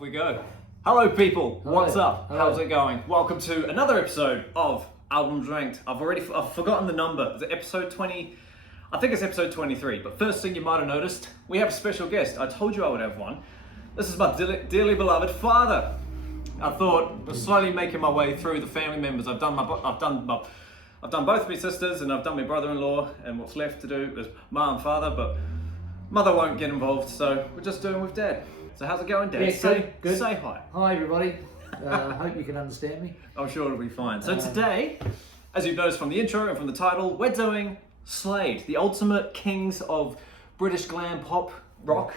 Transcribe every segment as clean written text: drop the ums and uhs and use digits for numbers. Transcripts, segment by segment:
Off we go. Hello people, what's up? Hello. How's it going? Welcome to another episode of Albums Ranked. I've forgotten the number. Is it episode 20? I think it's episode 23. But first thing you might have noticed, we have a special guest. I told you I would have one. This is my dearly beloved father. I thought I was slowly making my way through the family members. I've done both my sisters and I've done my brother-in-law, and what's left to do is ma and father, but mother won't get involved, so we're just doing with dad. So how's it going, Dad? Yeah, good. Say hi. Hi everybody, hope you can understand me. I'm sure it'll be fine. So today, as you've noticed from the intro and from the title, we're doing Slade, the ultimate kings of British glam pop, rock,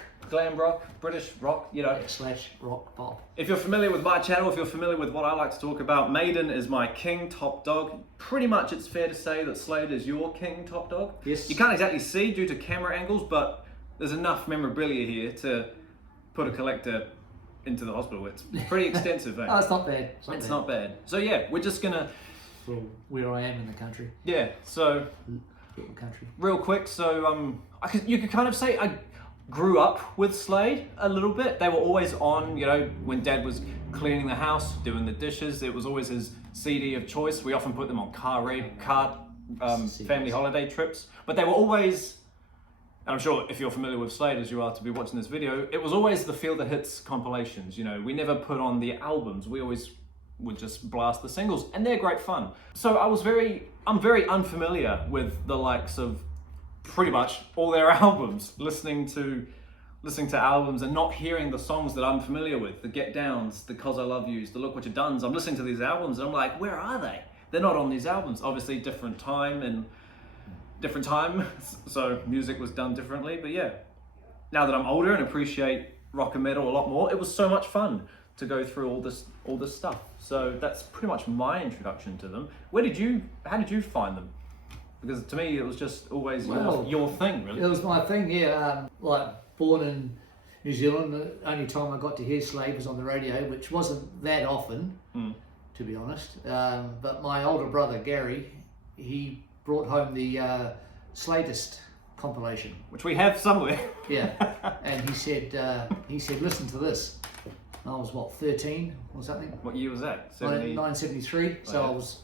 British rock, you know. Slash rock pop. If you're familiar with my channel, if you're familiar with what I like to talk about, Maiden is my king, top dog. Pretty much it's fair to say that Slade is your king, top dog. Yes. You can't exactly see due to camera angles, but there's enough memorabilia here to put a collector into the hospital. It's pretty extensive, eh? Oh, it's not bad. It's not bad. So yeah, we're just gonna... For where I am in the country. Yeah, so... Little country. Real quick, so you could kind of say I grew up with Slade a little bit. They were always on, you know, when Dad was cleaning the house, doing the dishes, it was always his CD of choice. We often put them on family holiday trips, but they were always... And I'm sure if you're familiar with Slade as you are to be watching this video, it was always the Feel the Hits compilations. You know, we never put on the albums. We always would just blast the singles, and they're great fun. So I'm very unfamiliar with the likes of pretty much all their albums, listening to albums and not hearing the songs that I'm familiar with, the Get Downs, the Cause I Love Yous, the Look What You've Done's. I'm listening to these albums and I'm like, where are they? They're not on these albums. Obviously different time, so music was done differently. But yeah, now that I'm older and appreciate rock and metal a lot more, it was so much fun to go through all this stuff. So that's pretty much my introduction to them. How did you find them? Because to me it was just always your thing, really. It was my thing, yeah. Like born in New Zealand, the only time I got to hear Slade was on the radio, which wasn't that often, to be honest. But my older brother Gary, he brought home the Sladist compilation, which we have somewhere. Yeah, and he said, listen to this. And I was 13 or something. What year was that? 1973. So yeah. I was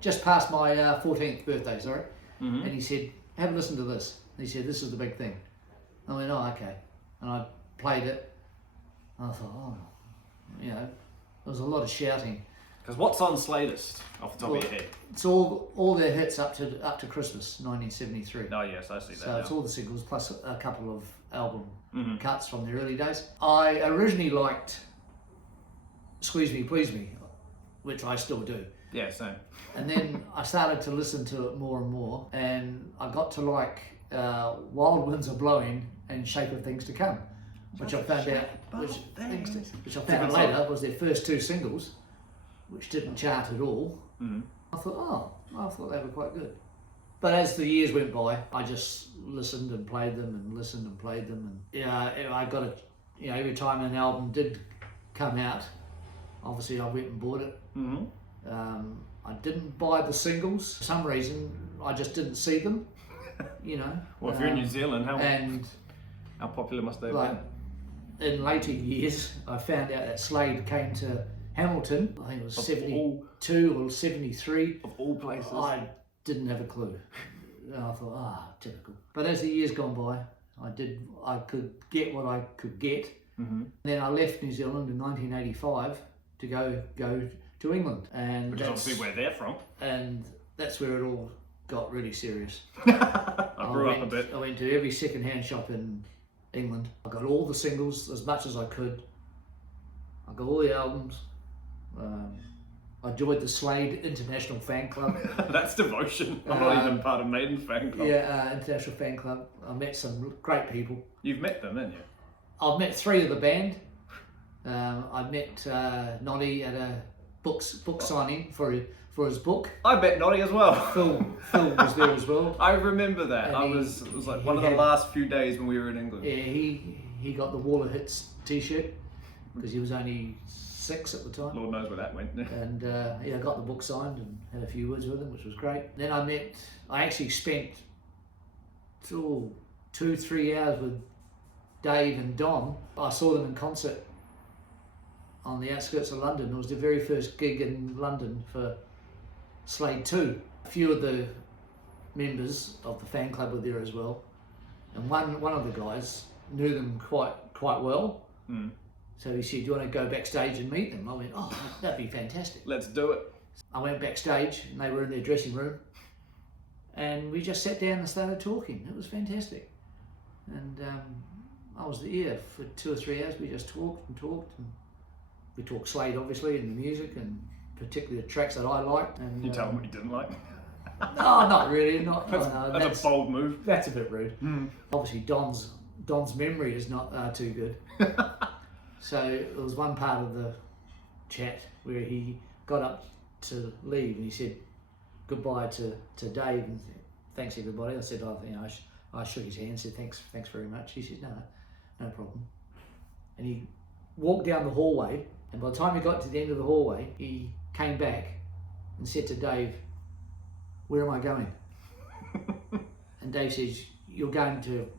just past my 14th birthday. Sorry. Mm-hmm. And he said, have a listen to this. And he said, this is the big thing. I went, oh, okay. And I played it. And I thought, oh, you know, there was a lot of shouting. Because what's on Sladist off the top of your head? It's all their hits up to Christmas, 1973. Oh yes, I see that. So now. It's all the singles plus a couple of album cuts from the early days. I originally liked Squeeze Me, Please Me, which I still do. Yeah, same. And then I started to listen to it more and more, and I got to like Wild Winds Are Blowing and Shape of Things to Come, which I found out later was their first two singles, which didn't chart at all. I thought they were quite good. But as the years went by, I just listened and played them and listened and played them, and I got it. You know, every time an album did come out, obviously I went and bought it. I didn't buy the singles for some reason. I just didn't see them. You know. Well, if you're in New Zealand, how popular must they have been? In later years, I found out that Slade came to Hamilton. I think it was 72 or 73. Of all places. I didn't have a clue. And I thought, typical. But as the years gone by, I could get what I could get. Then I left New Zealand in 1985 to go to England, and which is obviously where they're from. And that's where it all got really serious. I grew up a bit. I went to every second-hand shop in England. I got all the singles as much as I could. I got all the albums. I joined the Slade International Fan Club. That's devotion. I'm not even part of Maiden's fan club. Yeah, International Fan Club. I met some great people. You've met them, haven't you? I've met 3 of the band. I met Noddy at a book signing for his book. I met Noddy as well. Phil was there as well. I remember that. It was like one of the last few days when we were in England. Yeah, he got the Wall of Hits t-shirt because he was only 6 at the time. Lord knows where that went. And I got the book signed and had a few words with him, which was great. Then I actually spent 2-3 hours with Dave and Dom. I saw them in concert on the outskirts of London. It was the very first gig in London for Slade 2. A few of the members of the fan club were there as well, and one of the guys knew them quite well. So he said, "Do you want to go backstage and meet them?" I went, "Oh, that'd be fantastic. Let's do it." I went backstage and they were in their dressing room, and we just sat down and started talking. It was fantastic. And I was there for 2 or 3 hours. We just talked, and we talked Slade, obviously, and the music, and particularly the tracks that I liked. And You tell them what you didn't like. no, not really. That's a bold move. That's a bit rude. Obviously, Don's memory is not too good. So there was one part of the chat where he got up to leave and he said goodbye to Dave and thanks everybody. I said, I shook his hand and said thanks very much. He said, no problem. And he walked down the hallway, and by the time he got to the end of the hallway, he came back and said to Dave, "Where am I going?" And Dave says, "You're going home.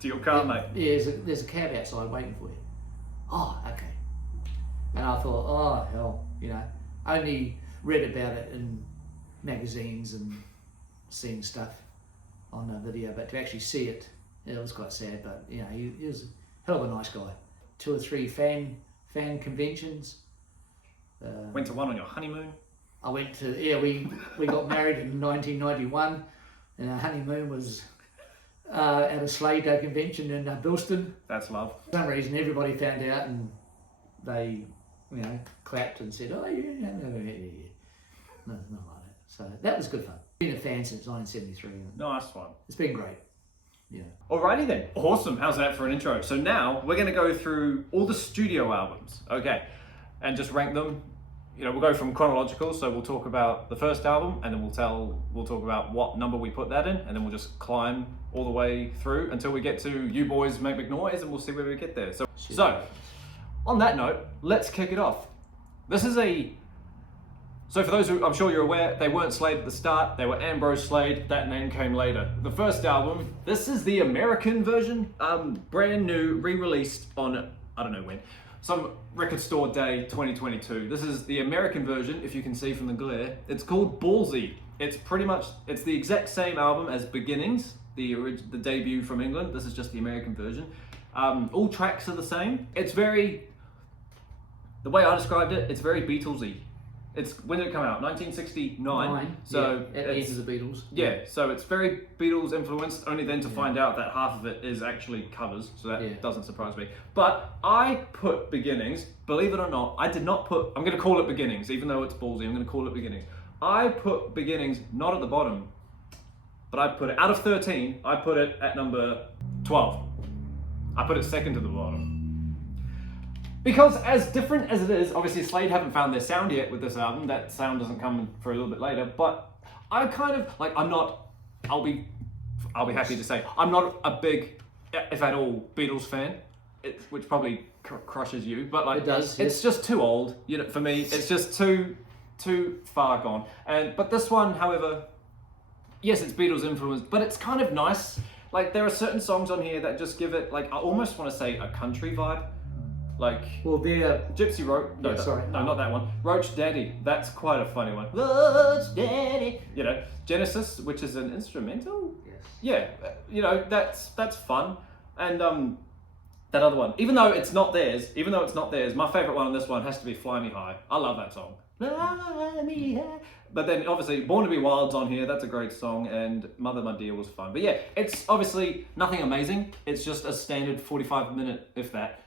To your car, mate." Yeah, there's a cab outside waiting for you. Oh, okay. And I thought, oh hell, I only read about it in magazines and seen stuff on a video, but to actually see it, it was quite sad. But he was a hell of a nice guy. 2 or 3 fan conventions. Went to one on your honeymoon. I went to we got married in 1991, and our honeymoon was at a Slade convention in Bilston. That's love. For some reason, everybody found out, and they, clapped and said, "Oh yeah, no, nothing like that." So that was good fun. Been a fan since 1973. Nice one. It's been great. Yeah. Alrighty then. Awesome. How's that for an intro? So now we're going to go through all the studio albums, okay, and just rank them. We'll go from chronological, so we'll talk about the first album, and then we'll talk about what number we put that in, and then we'll just climb all the way through until we get to You Boys Make Big Noise, and we'll see where we get there. So on that note, let's kick it off. So for those who, I'm sure you're aware, they weren't Slade at the start, they were Ambrose Slade, that name came later. The first album, this is the American version, brand new, re-released on, I don't know when, some record store day 2022. This is the American version, if you can see from the glare. It's called Ballsy. It's the exact same album as Beginnings, the debut from England. This is just the American version. All tracks are the same. The way I described it, it's very Beatlesy. When did it come out? 1969. So at the end of the Beatles. Yeah, so it's very Beatles influenced, only then to find out that half of it is actually covers, so that doesn't surprise me. But I put Beginnings, believe it or not, I'm going to call it Beginnings, even though it's ballsy, I'm going to call it Beginnings. I put Beginnings not at the bottom, but I put it, out of 13, I put it at number 12. I put it second to the bottom. Because as different as it is, obviously Slade haven't found their sound yet with this album. That sound doesn't come for a little bit later. But I kind of I'll be happy to say I'm not a big, if at all, Beatles fan, which probably crushes you. But it does. It's just too old. For me, it's just too far gone. But this one, however, yes, it's Beatles influenced, but it's kind of nice. There are certain songs on here that just give it I almost want to say a country vibe. Gypsy Roach. No, not that one. Roach Daddy. That's quite a funny one. Roach Daddy. Genesis, which is an instrumental. Yes. Yeah. That's fun. And that other one, even though it's not theirs, my favorite one on this one has to be Fly Me High. I love that song. Fly Me High. But then obviously Born to Be Wild's on here. That's a great song, and Mother My Dear was fun. But yeah, it's obviously nothing amazing. It's just a standard 45-minute, if that.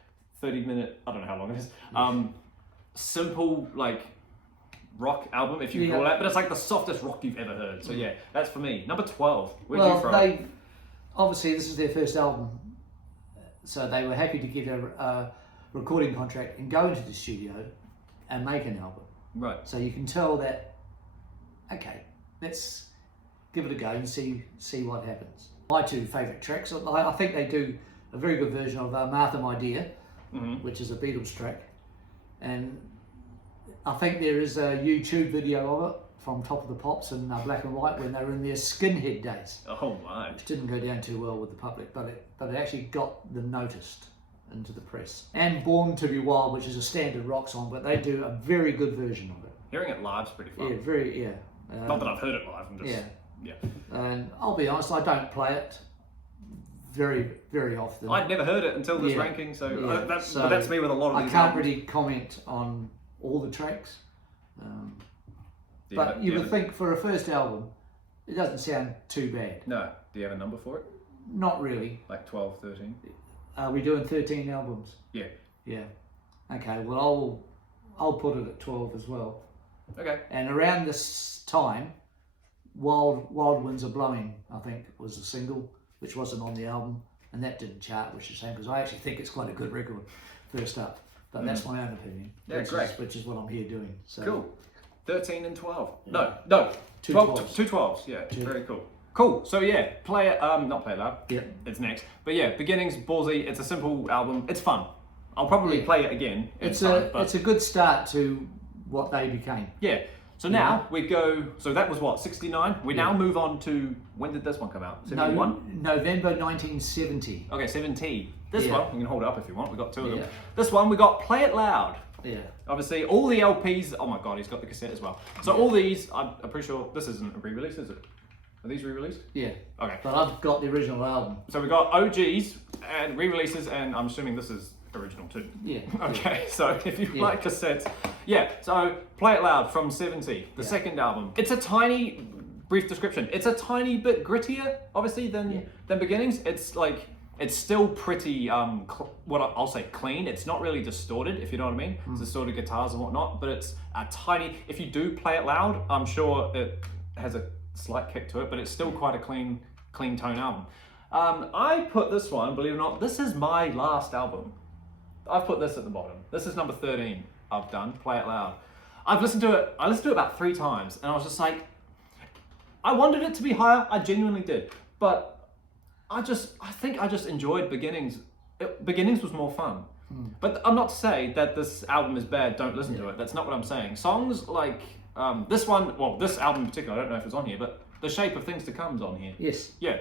30-minute, I don't know how long it is, simple rock album, if you call that, but it's the softest rock you've ever heard. So yeah, that's for me. Number 12. Obviously this is their first album, so they were happy to get a recording contract and go into the studio and make an album. Right. So you can tell that, okay, let's give it a go and see what happens. My 2 favourite tracks, I think they do a very good version of Martha My Dear, which is a Beatles track, and I think there is a YouTube video of it from Top of the Pops in black and white when they were in their skinhead days. Oh my! Which didn't go down too well with the public, but it actually got them noticed. into the press. And Born to Be Wild, which is a standard rock song, but they do a very good version of it. Hearing it live's pretty fun. Yeah, Not that I've heard it live. I'm just, yeah. And I'll be honest, I don't play it very, very often. I'd never heard it until this ranking, so that's me with a lot of these. I can't really comment on all the tracks. But you would think for a first album, it doesn't sound too bad. No. Do you have a number for it? Not really. Like 12, 13? Are we doing 13 albums? Yeah. Yeah. Okay, well I'll put it at 12 as well. Okay. And around this time, Wild Winds Are Blowing, I think, was a single, which wasn't on the album, and that didn't chart, which is a shame, because I actually think it's quite a good record, first up. But that's my own opinion. Yeah, great. Which is what I'm here doing. So. Cool. 13 and 12. Yeah. No. 12. 2 12s, yeah. Very cool. Cool. So yeah, play it. Not Play It Loud. Yeah. It's next. But yeah, Beginnings, ballsy. It's a simple album. It's fun. I'll probably play it again. It's a good start to what they became. Yeah. So now we go. So that was what, 69. We now move on to, when did this one come out? 71. November 1970. Okay, 70. This one you can hold it up if you want. We got two of them. Yeah. This one we got Play It Loud. Yeah. Obviously, all the LPs. Oh my God, he's got the cassette as well. So all these, I'm pretty sure this isn't a re-release, is it? Are these re-released? Yeah. Okay. But I've got the original album. So we got OGs and re-releases, and I'm assuming this is original too. Yeah. Okay. So if you like cassettes, So Play It Loud from 70, the second album. It's a tiny, brief description. It's a tiny bit grittier, obviously, than Beginnings. It's like. It's still pretty, I'll say clean. It's not really distorted, if you know what I mean. It's distorted guitars and whatnot, but it's a tiny, if you do play it loud, I'm sure it has a slight kick to it, but it's still quite a clean tone album. I put this one, believe it or not, this is my last album. I've put this at the bottom. This is number 13 I've done, Play It Loud. I listened to it about 3 times, and I was just like, I wanted it to be higher, I genuinely did, but I think I just enjoyed Beginnings. Beginnings was more fun. But I'm not to say that this album is bad, don't listen to it. That's not what I'm saying. Songs like this one, well, this album in particular, I don't know if it's on here, but The Shape of Things to Come's on here. Yes. Yeah.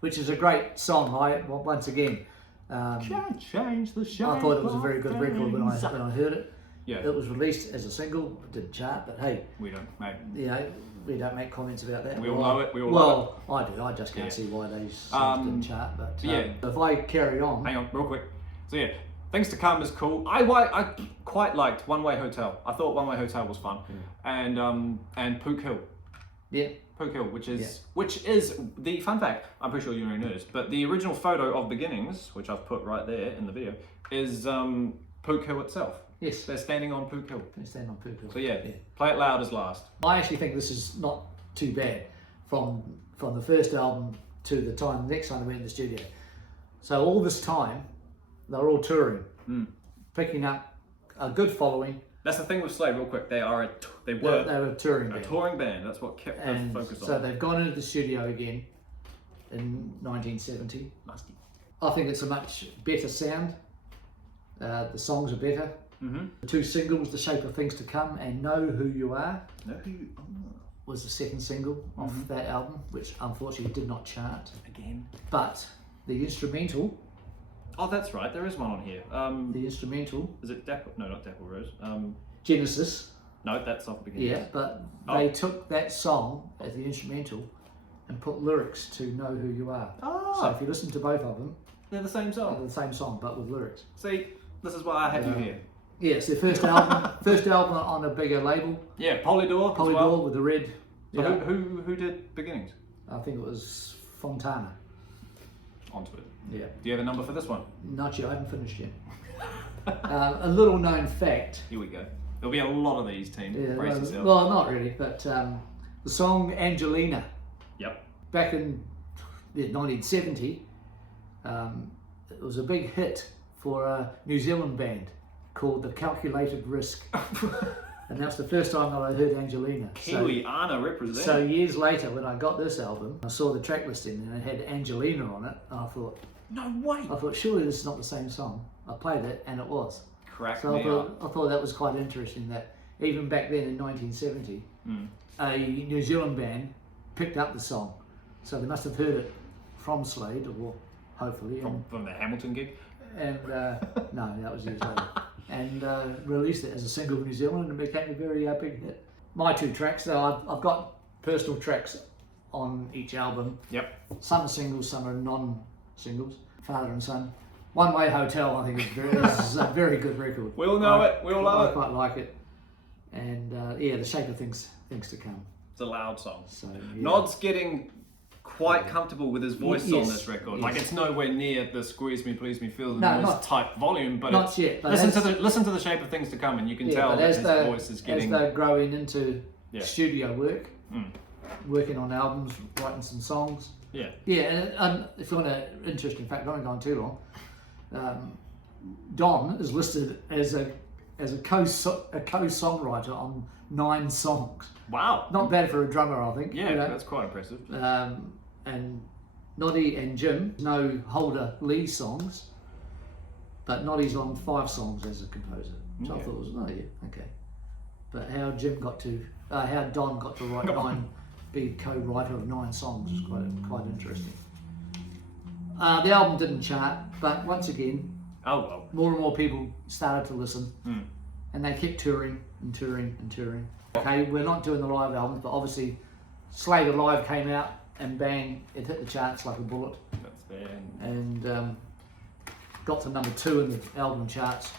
Which is a great song. Once again, can't change the shape. I thought it was a very good record when I heard it. Yeah. It was released as a single, it didn't chart, but hey. We don't, mate. You know, we don't make comments about that. We all know it. We all know it. I do. I just can't see why these songs didn't chart. But if I carry on. Hang on, real quick. So yeah, Things to Come is cool. I quite liked One Way Hotel. I thought One Way Hotel was fun, and Pook Hill. Yeah. Pook Hill, which is the fun fact. I'm pretty sure you already know this, but the original photo of Beginnings, which I've put right there in the video, is Pook Hill itself. Yes. They're standing on Pook Hill. They stand on Pook Hill. So yeah, Play It Loud is last. I actually think this is not too bad from the first album to the next time they went in the studio. So all this time, they're all touring, picking up a good following. That's the thing with Slade, real quick. They were they were a touring band. A touring band. That's what kept the focus on. So they've gone into the studio again in 1970. Musty. I think it's a much better sound. The songs are better. The 2 singles, The Shape of Things to Come and Know Who You Are, was the second single off that album, which unfortunately did not chart. Again. But the instrumental. Oh, that's right. There is one on here. The instrumental. Is it Dapple? No, not Dapple Rose. Genesis. No, that's off Beginnings. Yeah, but they took that song as the instrumental and put lyrics to Know Who You Are. Oh. So if you listen to both of them, they're the same song. They're the same song, but with lyrics. See, this is why I have you here. Yeah, it's their first album on a bigger label. Yeah, Polydor. Polydor with the red. So who did Beginnings? I think it was Fontana. Onto it. Yeah. Do you have a number for this one? Not yet. I haven't finished yet. A little known fact. Here we go. There'll be a lot of these, team. Brace yourself. Well, not really, but the song Angelina. Yep. Back in 1970, it was a big hit for a New Zealand band called The Calculated Risk. And that's the first time that I heard Angelina. Kiwi Anna representing. So years later, when I got this album, I saw the track listing and it had Angelina on it, and I thought, no way! I thought, surely this is not the same song. I played it, and it was. Crack so me up. I thought that was quite interesting that even back then in 1970, a New Zealand band picked up the song. So they must have heard it from Slade, or hopefully. From the Hamilton gig? and no, that was years later. And released it as a single in New Zealand, and it became a very big hit. My 2 tracks, so I've got personal tracks on each album. Yep. Some are singles, some are non-singles. Father and Son. One Way Hotel, I think is a very good record. We all know it. We all love it. I quite like it. And yeah, The Shape of Things to Come. It's a loud song. So yeah. Nod's getting quite comfortable with his voice on Yes, this record. yes. Like it's nowhere near the Squeeze Me, Please Me, Feel the No, Noise not- type volume, but not it's, yet, but listen to the Shape of Things to Come, and you can Yeah, tell but that as his they- voice is getting. As they're growing into Yeah. studio work, Mm. working on albums, writing some songs. Yeah. Yeah, and if you want an interesting fact, not going too long, Don is listed as a co-songwriter on 9 songs. Wow. Not bad for a drummer, I think. Yeah, you know? that's quite impressive. And Noddy and Jim know Holder Lee songs, but Noddy's on 5 songs as a composer. So I Yeah. thought it was, oh yeah, okay. But how Don got to write 9, be co-writer of 9 songs is quite interesting. The album didn't chart, but once again, Oh well. more and more people started to listen, Mm. and they kept touring and touring and touring. Okay, we're not doing the live albums, but obviously Slade Alive came out and bang, it hit the charts like a bullet, That's there. and got to number 2 in the album charts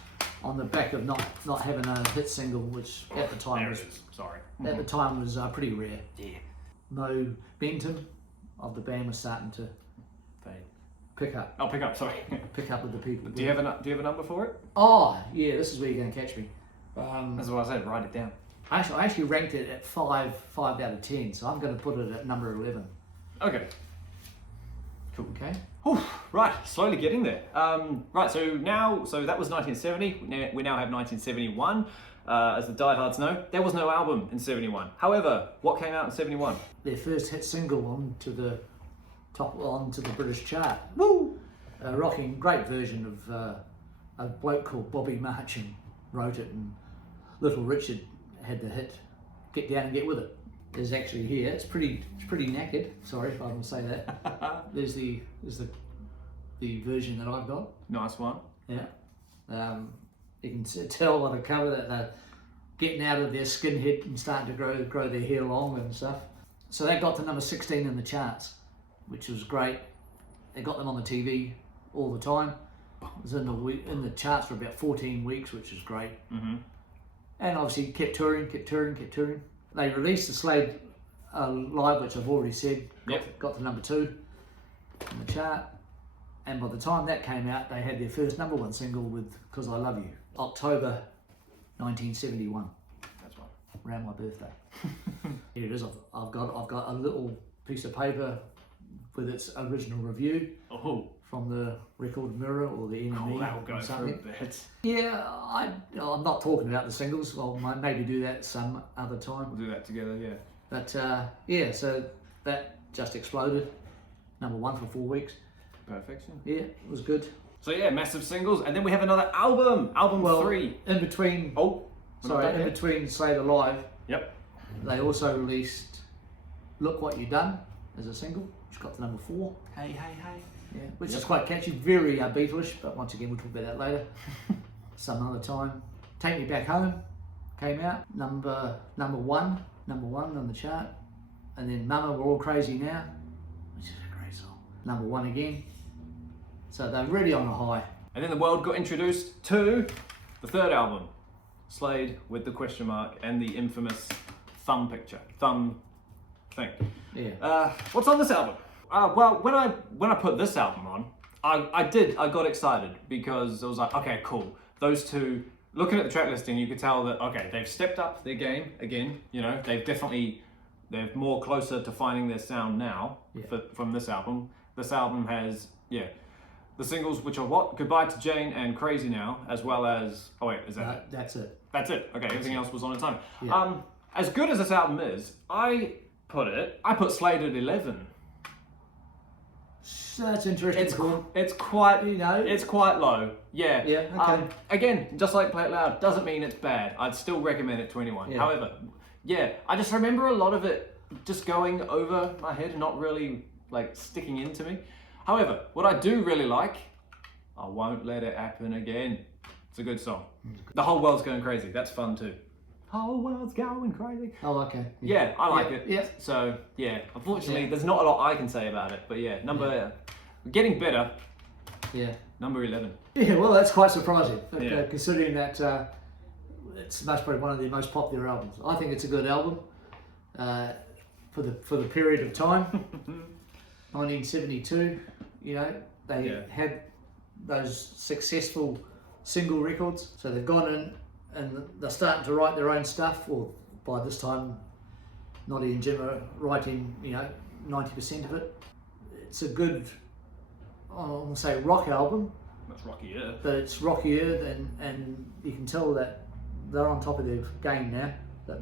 on the back of not having a hit single, which at the time There was it is. Sorry. pretty rare. Yeah. Mo Benton of the band was starting to pick up I'll pick up. Sorry. with the people. Do you have a number for it? Oh yeah, this is where you're going to catch me. That's what I said. Write it down. I actually ranked it at 5 out of 10, so I'm going to put it at number 11. Okay. Cool. Okay. Whew, right, slowly getting there. Right, so that was 1970. We now have 1971. As the diehards know, there was no album in 71. However, what came out in 71? Their first hit single onto the British chart. Woo! A rocking, great version of a bloke called Bobby Marching wrote it, and Little Richard had the hit "Get Down and Get With It." Is actually here. It's pretty knackered. Sorry if I don't say that. There's the version that I've got. Nice one. Yeah. You can tell on the cover that they're getting out of their skinhead and starting to grow their hair long and stuff. So that got to number 16 in the charts, which was great. They got them on the TV all the time. It was in the charts for about 14 weeks, which is great. Mm-hmm. And obviously kept touring. They released the Slade Live, which I've already said, got to number 2 in the chart. And by the time that came out, they had their first number 1 single with "'Cause I Love You," October 1971, That's one. around my birthday. Here it is. I've got a little piece of paper with its original review Oh, from the Record Mirror or the NME cool. That'll go or for a something. bit. Yeah, I'm not talking about the singles. I'll maybe do that some other time. We'll do that together, yeah. But yeah, so that just exploded. Number 1 for 4 weeks. Perfection. Yeah, it was good. So yeah, massive singles, and then we have another album, album 3. In between, Oh, in between Slade Alive, Yep. they also released "Look What You Done" as a single, which got to number 4. Hey. Yeah, which is quite catchy, very Beatlish, but once again we'll talk about that later, some other time. "Take Me Back Home" came out, number one on the chart, and then "Mama We're All Crazy Now," which is a great song, number 1 again. So they're really on a high. And then the world got introduced to the 3rd album, Slade with the question mark and the infamous thumb thing. Yeah. What's on this album? Well, when I put this album on, I got excited because I was like, okay, cool. Those two, looking at the track listing, you could tell that, okay, they've stepped up their game again. You know, they're more closer to finding their sound now from this album. This album has, the singles, which are what? Goodbye to Jane and Crazy Now, as well as, oh wait, is that it? That's it. That's it. Okay, everything else was on its own. Yeah. As good as this album is, I put Slade at 11. So that's interesting. It's quite, You know. it's quite low. Yeah. Yeah, okay. Again, just like Play It Loud, doesn't mean it's bad. I'd still recommend it to anyone. Yeah. However, I just remember a lot of it just going over my head and not really like sticking into me. However, what I do really like I Won't Let It Happen Again. It's a good song. The Whole World's Going Crazy. That's fun too. Whole world's going crazy. Oh, okay. Yeah, I like it. Yeah. So yeah, unfortunately, there's not a lot I can say about it. But yeah, getting better. Yeah. Number 11. Yeah, well, that's quite surprising, Yeah. considering that it's most probably one of the most popular albums. I think it's a good album for the period of time. 1972, you know, they had those successful single records, so they've gone in and they're starting to write their own stuff. Well, by this time, Noddy and Jim are writing, 90% of it. It's a good, I want to say, rock album. That's rockier. But it's rockier, and you can tell that they're on top of their game now. That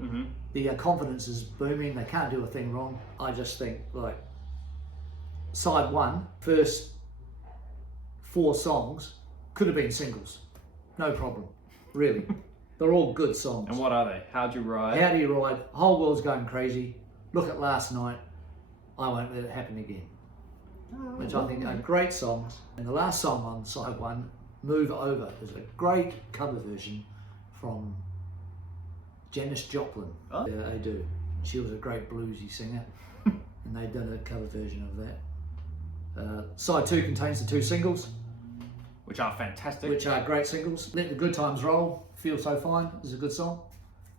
the confidence is booming. They can't do a thing wrong. I just think, like, side one, first 4 songs could have been singles, no problem, really. They're all good songs. And what are they? How'd You Ride? How Do You Ride? Whole World's Going Crazy. Look at Last Night. I Won't Let It Happen Again. Which I think are great songs. And the last song on side one, Move Over, is a great cover version from Janis Joplin. Oh. Yeah, they do. She was a great bluesy singer, and they've done a cover version of that. Side 2 contains the 2 singles, Which are fantastic. which are great singles. Let the Good Times Roll, Feel So Fine is a good song.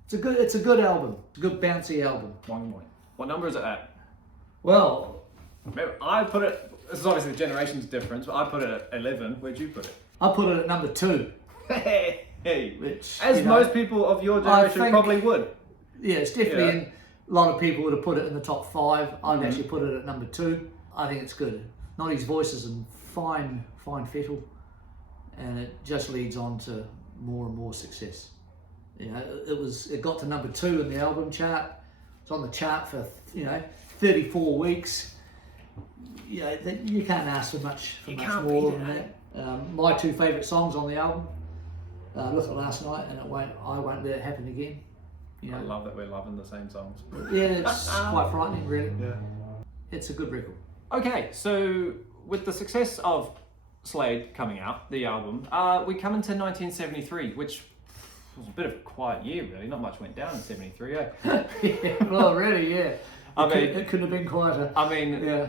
It's a good album. It's a good bouncy album. Boing, boing. What number is it at? Well, I put it, this is obviously the generation's difference, but I put it at 11. Where'd you put it? I put it at number 2. Hey, Which, as most people of your generation think- probably would. Yeah, it's definitely Yeah. in. A lot of people would have put it in the top 5. I'd actually put it at number 2. I think it's good. Noddy's voice is in fine fettle, and it just leads on to more and more success. It got to number 2 in the album chart. It's on the chart for 34 weeks. You can't ask for much more than that. My 2 favourite songs on the album, Look at Last Night and I Won't Let It Happen Again. I love that we're loving the same songs. Yeah, it's quite frightening, really. Yeah. It's a good record. Okay, so with the success of Slade coming out, the album, we come into 1973, which was a bit of a quiet year, really. Not much went down in 73, eh? Yeah, well, really, yeah. It couldn't have been quieter. I mean, Yeah.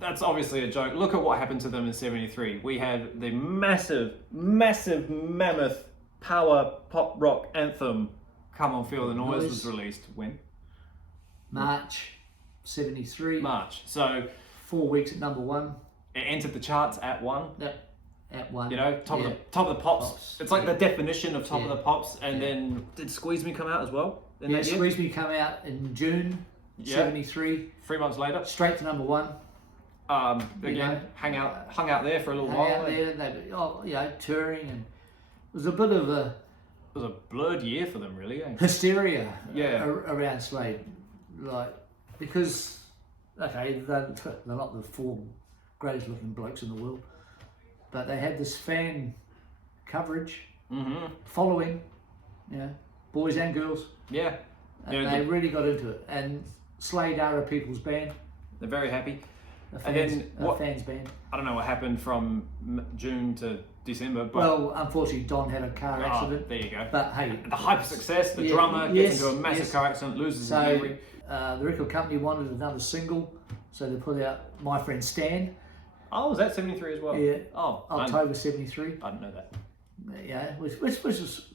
that's obviously a joke. Look at what happened to them in 73. We had the massive, mammoth power pop rock anthem, Come On Feel the Noise, was released when? March 73. March. So 4 weeks at number 1. it entered the charts at 1. Yep. At 1. Top of the pops. It's like the definition of top of the pops. And then did Squeeze Me come out as well? In that year? Squeeze Me come out in June 73. 3 months later. Straight to number 1. Again, hung out there for a little Hung while. out there, they touring, and it was a bit of a It was a blurred year for them, really. Eh? hysteria Yeah. around Slade, because they're not the 4 greatest looking blokes in the world, but they had this fan coverage following, boys and girls. Yeah. And they really got into it. And Slade are a people's band. They're very happy. And then a fans band. I don't know what happened from June to December, but Well, unfortunately, Don had a car accident. there you go. But hey, The hyper success, the drummer gets into a massive car accident, loses his memory. The record company wanted another single, so they put out My Friend Stan. Oh, was that 73 as well? Yeah. Oh, October 73. I didn't know that. Yeah, which was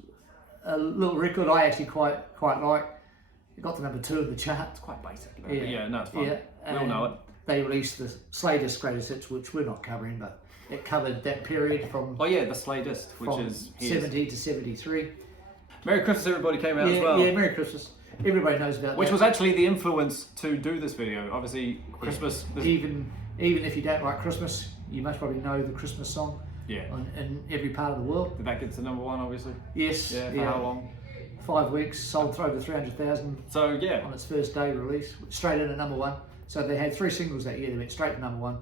a little record I actually quite like. It got to number 2 in the chart. It's quite basic, but yeah, no, it's fun. Yeah, We all know it. They released the Slade's Greatest Hits, which we're not covering, but it covered that period from Oh yeah, the Sladist, which is 70 to 73. Merry Christmas, everybody came out as well. Yeah, Merry Christmas. Everybody knows about Which that. was actually the influence to do this video. Obviously, Christmas. Even if you don't like Christmas, you most probably know the Christmas song. Yeah. In every part of the world. Did that get to number 1, obviously? Yes. Yeah. For how long? 5 weeks, sold for over 300,000 So yeah. on its first day release, straight in at number 1. So they had 3 singles that year. They went straight to number 1.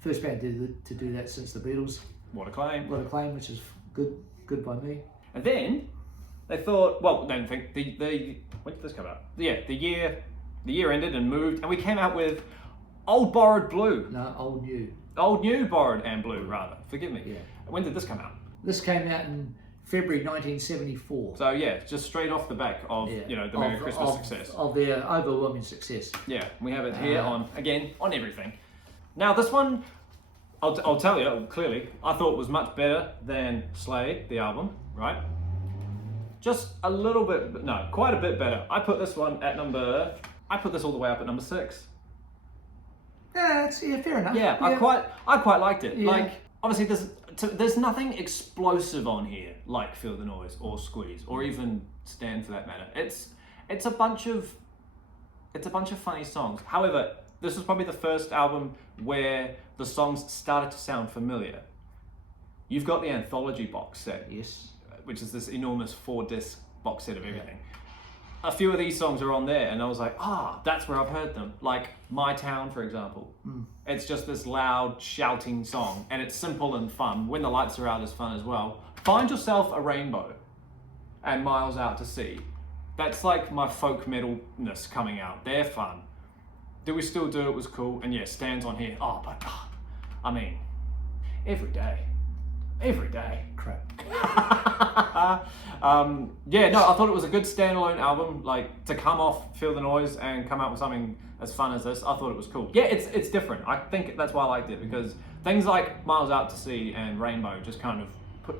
First band to do that since the Beatles. What a claim. What a claim, which is good by me. And then they thought, well, they didn't think when did this come out? Yeah, the year ended and moved, and we came out with Old Borrowed Blue. No, old new. Old New, Borrowed and Blue, rather. Forgive me. Yeah. When did this come out? This came out in February 1974. So yeah, just straight off the back of Yeah. the Merry Christmas success. Of their overwhelming success. Yeah, we have it here on everything. Now this one, I'll tell you clearly, I thought was much better than Slade, the album, right? Just a little bit, no, quite a bit better. I put this all the way up at number 6. Yeah, fair enough. Yeah, I quite liked it. Yeah. Like, obviously there's nothing explosive on here like Feel the Noise or Squeeze or even Stand for that matter. It's a bunch of funny songs. However, this was probably the first album where the songs started to sound familiar. You've got the anthology box set, Yes. which is this enormous 4-disc box set of everything. A few of these songs are on there, and I was like, that's where I've heard them. Like My Town, for example. It's just this loud, shouting song, and it's simple and fun. When the Lights Are Out is fun as well. Find Yourself a Rainbow and Miles Out to Sea. That's like my folk metalness coming out. They're fun. Do We Still Do It was cool, and yeah, Stands on here. I mean, every day. Crap. I thought it was a good standalone album. Like, to come off Feel the Noise and come out with something as fun as this, I thought it was cool. Yeah, it's different. I think that's why I liked it, because things like Miles Out to Sea and Rainbow just kind of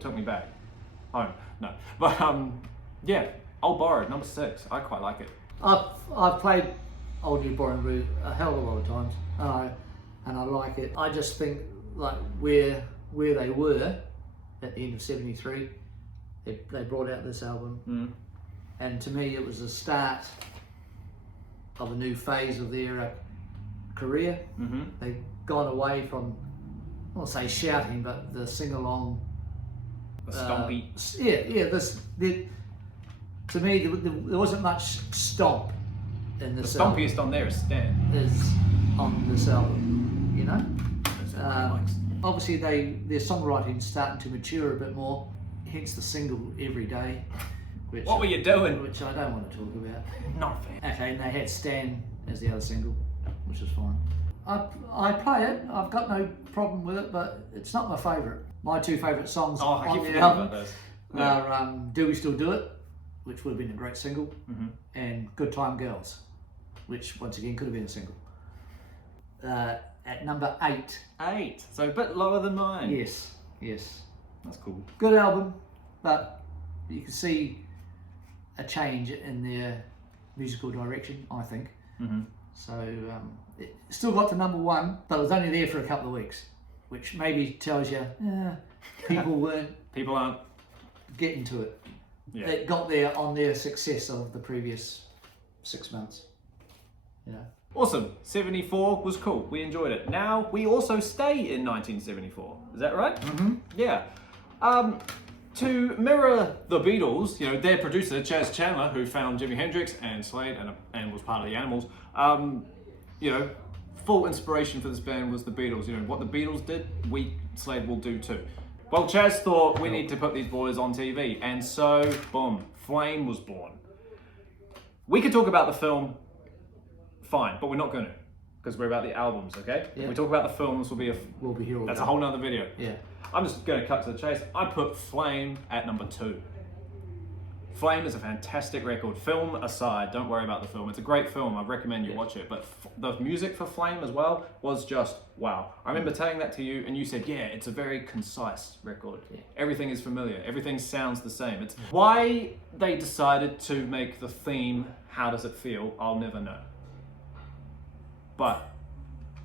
took me back home. No, but Old Borrowed, number 6. I quite like it. I've played Old New Borrowed Blue a hell of a lot of times, and I like it. I just think like where they were at the end of '73, they brought out this album, and to me it was the start of a new phase of their career. They've gone away from, I won't say shouting, but the sing-along, The stompy. To me there wasn't much stomp in The this stompiest on there is Stand. is on this album, you know. Obviously their songwriting's starting to mature a bit more, hence the single Every Day. Which, What were you doing? Which I don't want to talk about. Not fair. Okay, and they had Stan as the other single, which is fine. I play it, I've got no problem with it, but it's not my favourite. My 2 favourite songs I keep on the forgetting album about those. are Do We Still Do It, which would have been a great single, and Good Time Girls, which once again could have been a single. At number 8. 8, so a bit lower than mine. Yes. That's cool. Good album, but you can see a change in their musical direction, I think. So it still got to number 1, but it was only there for a couple of weeks, which maybe tells you people aren't getting to it. Yeah. It got there on their success of the previous 6 months. You know. Awesome. 74 was cool. We enjoyed it. Now we also stay in 1974. Is that right? Yeah. To mirror the Beatles, their producer Chas Chandler, who found Jimi Hendrix and Slade and was part of the Animals, full inspiration for this band was the Beatles. What the Beatles did, Slade will do too. Well, Chas thought we need to put these boys on TV, and so boom, Flame was born. We could talk about the film, fine, but we're not going to, because we're about the albums, okay? Yeah. If we talk about the films, We'll be here all that's day. a whole nother video. Yeah. I'm just going to cut to the chase. I put Flame at number 2. Flame is a fantastic record. Film aside, don't worry about the film. It's a great film. I recommend you watch it. But the music for Flame as well was just wow. I remember telling that to you, and you said, yeah, it's a very concise record. Yeah. Everything is familiar. Everything sounds the same. It's why they decided to make the theme How Does It Feel? I'll never know. But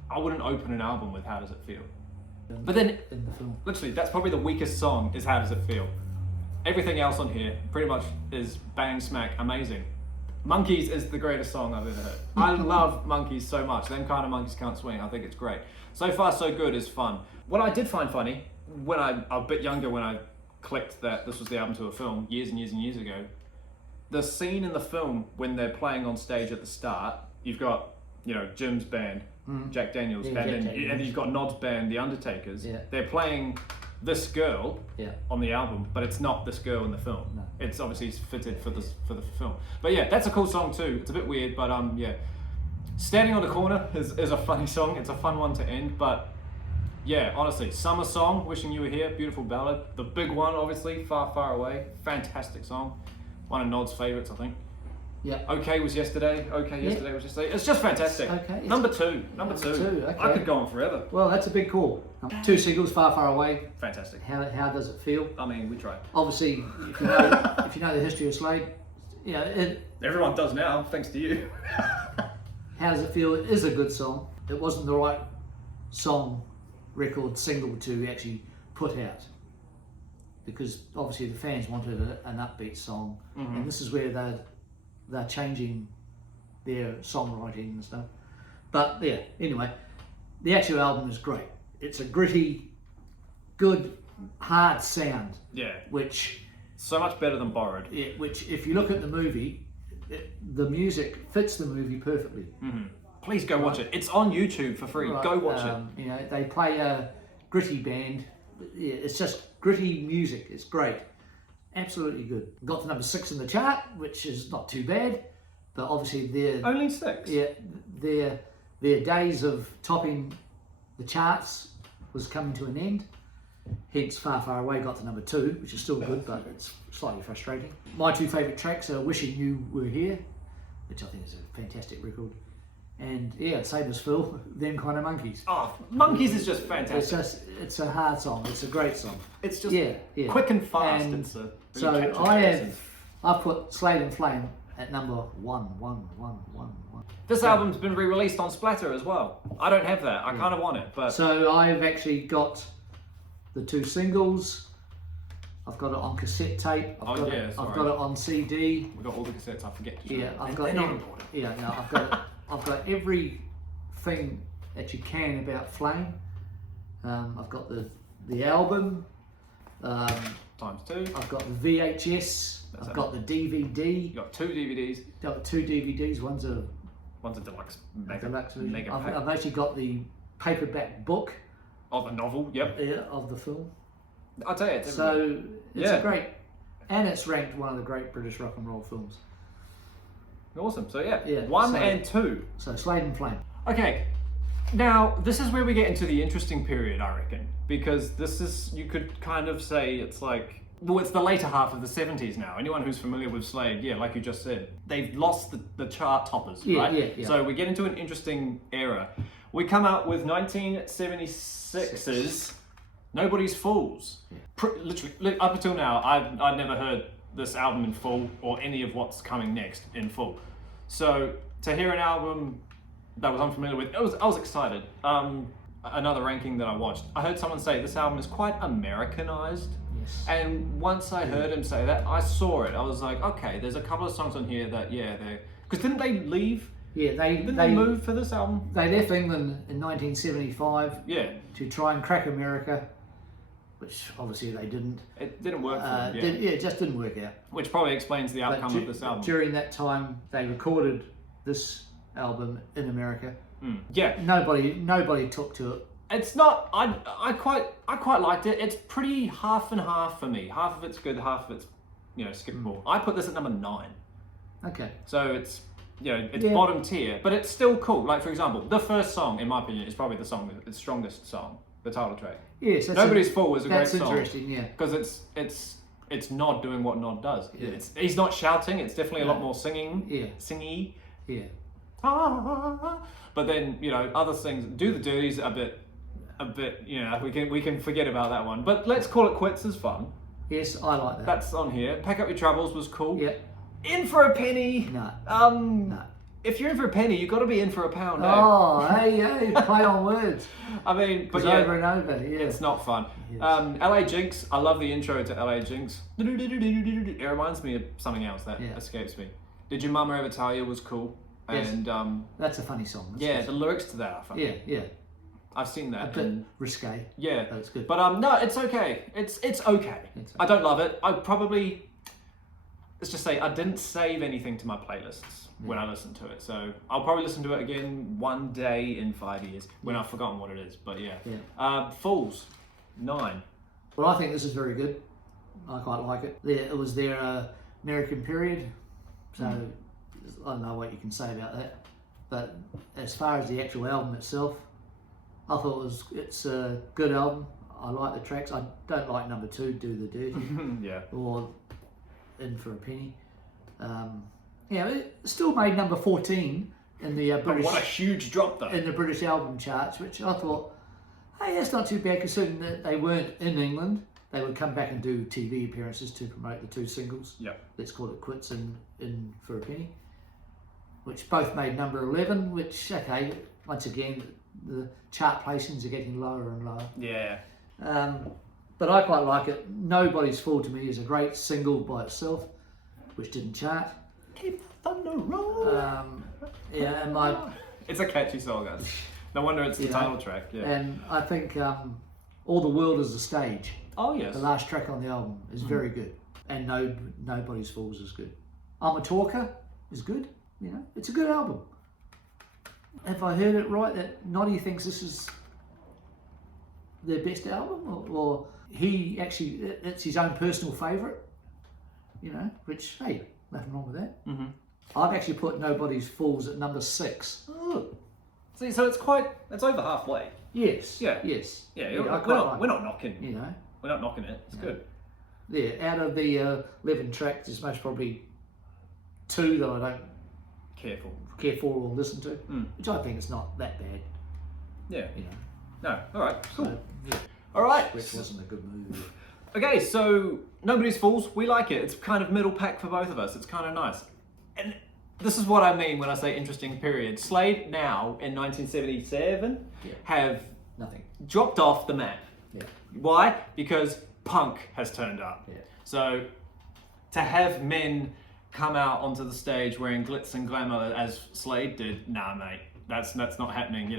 I wouldn't open an album with How Does It Feel? But then, in the film. literally, that's probably the weakest song is How Does It Feel? Everything else on here pretty much is bang smack amazing. Monkeys is the greatest song I've ever heard. I love Monkeys so much. Them kind of monkeys can't swing. I think it's great. So Far So Good is fun. What I did find funny, when I was a bit younger, when I clicked that this was the album to a film years and years and years ago, the scene in the film when they're playing on stage at the start, you've got, Jim's band, Jack Daniels, Yeah, and Jack then Daniels. you've got Nod's band, The Undertakers. Yeah. They're playing this girl on the album, but it's not this girl in the film. No. It's obviously fitted for the film. But yeah, that's a cool song too. It's a bit weird, but Standing on the Corner is a funny song. It's a fun one to end, but Yeah, honestly, Summer Song, Wishing You Were Here, beautiful ballad. The big one, obviously, Far, Far Away, fantastic song. One of Nod's favourites, I think. Yeah. Okay was yesterday. Okay, yesterday was yesterday. It's just fantastic. Okay. Number two. Okay. I could go on forever. Well, that's a big call. Two singles, Far, Far Away. Fantastic. How does it feel? I mean, we tried. Obviously, if you know the history of Slade, Everyone does now, thanks to you. How Does It Feel? It is a good song. It wasn't the right song, record, single to actually put out, because obviously the fans wanted an upbeat song, and this is where they're changing their songwriting and stuff. But yeah, anyway, the actual album is great. It's a gritty, good, hard sound. Yeah. Which so much better than Borrowed. Yeah, which if you look at the movie, the music fits the movie perfectly. Please go watch it. It's on YouTube for free. Go watch it. You know, they play a gritty band. Yeah, it's just gritty music. It's great. Absolutely good. Got to number 6 in the chart, which is not too bad. But obviously they're only 6. Yeah, their days of topping the charts was coming to an end. Hence, Far, Far Away got to number 2, which is still good, but it's slightly frustrating. My 2 favourite tracks are Wishing You Were Here, which I think is a fantastic record. And yeah, same as Phil, Them Kind of Monkeys. Oh, Monkeys is just fantastic. It's a hard song. It's a great song. It's just quick and fast. And it's a really so I've put Slade and Flame at number 1. This album's been re-released on Splatter as well. I don't have that. I kind of want it, but so I've actually got the 2 singles. I've got it on cassette tape. I've got it on CD. We've got all the cassettes. I forget to show Yeah, them. I've got I've got everything that you can about Flame. I've got the album. Times 2. I've got the VHS. I've got the DVD. You got 2 DVDs. I've got 2 DVDs. One's a deluxe. Deluxe version. Mega I've actually got the paperback book. Of the novel, yep. Yeah, of the film. I'll tell you. It's a great, and it's ranked one of the great British rock and roll films. Awesome. So yeah. 1 and 2. So Slade and Flame. Okay. Now this is where we get into the interesting period, I reckon, because this is, you could kind of say it's like, well, it's the later half of the 70s now. Anyone who's familiar with Slade, yeah, like you just said, they've lost the chart toppers, right? Yeah. So we get into an interesting era. We come out with 1976's Nobody's Fools. Literally, up until now, I'd never heard this album in full or any of what's coming next in full. So to hear an album that I was unfamiliar with, I was excited. Another ranking that I watched, I heard someone say this album is quite Americanized. Yes. And once I heard him say that, I saw it. I was like, okay, there's a couple of songs on here that, because didn't they leave? Yeah, they moved for this album? They left England in 1975 to try and crack America, which obviously they didn't. It didn't work for them, it just didn't work out. Which probably explains the outcome of this album. During that time, they recorded this album in America. Yeah. Nobody took to it. It's not, I quite liked it. It's pretty half and half for me. Half of it's good, half of it's, skippable. I put this at number 9. Okay. So it's, it's bottom tier, but it's still cool. Like, for example, the first song, in my opinion, is probably the strongest song, the title track. Yes, Nobody's Fool is a great song. That's interesting, yeah. Because it's Nod doing what Nod does. Yeah. He's not shouting. It's definitely a lot more singing. Yeah. Singy. Yeah. But then other things. Do the Dirties a bit. We can forget about that one. But Let's Call It Quits is fun. Yes, I like that. That's on here. Pack Up Your Troubles was cool. Yeah. In for a Penny. No. No. If you're in for a penny, you've got to be in for a pound. Oh, hey, play on words. I mean, but over and over, it's not fun. Yes. LA Jinx, I love the intro to LA Jinx. It reminds me of something else that escapes me. Did Your Mama Ever Tell You was cool. Yes. And that's a funny song. The lyrics to that are funny. Yeah. I've seen that. A bit risque. Yeah. But it's good. But no, it's okay. It's okay. I don't love it. Let's just say I didn't save anything to my playlists when I listened to it. So I'll probably listen to it again one day in 5 years when I've forgotten what it is. But Fools, 9. Well, I think this is very good. I quite like it. It was their American period. So I don't know what you can say about that. But as far as the actual album itself, I thought it's a good album. I like the tracks. I don't like number 2, Do the Dirty, Yeah. or In for a Penny. It still made number 14 in the But British. what a huge drop though. In the British album charts, which I thought, hey, that's not too bad considering that they weren't in England. They would come back and do TV appearances to promote the 2 singles. Yep. Let's Call It Quits and In for a Penny, which both made number 11, which, okay, once again, the chart placings are getting lower and lower. Yeah. But I quite like it. Nobody's Fool to me is a great single by itself, which didn't chart. Keep the thunder rolling. And It's a catchy song, guys. No wonder it's the title track. Yeah. And I think All the World is a Stage. Oh yes. The last track on the album is very good, and Nobody's Fools is good. I'm a Talker is good. It's a good album. Have I heard it right that Noddy thinks this is their best album, or he actually it's his own personal favourite? Which, hey, nothing wrong with that. Mm-hmm. I've actually put Nobody's Fools at number 6. Oh. See, so it's over halfway. Yes. Yeah. Yes. Yeah. I We're not knocking. We're not knocking it. It's good. Yeah. Out of the 11 tracks, there's most probably 2 that I don't care for or listen to, which I think is not that bad. Yeah. No. All right. Cool. So, yeah. All right. Which wasn't a good movie. Okay, so Nobody's Fools, we like it. It's kind of middle pack for both of us. It's kind of nice. And this is what I mean when I say interesting period. Slade now, in 1977, have nothing dropped off the map. Yeah. Why? Because punk has turned up. Yeah. So to have men come out onto the stage wearing glitz and glamour as Slade did, nah mate, that's not happening,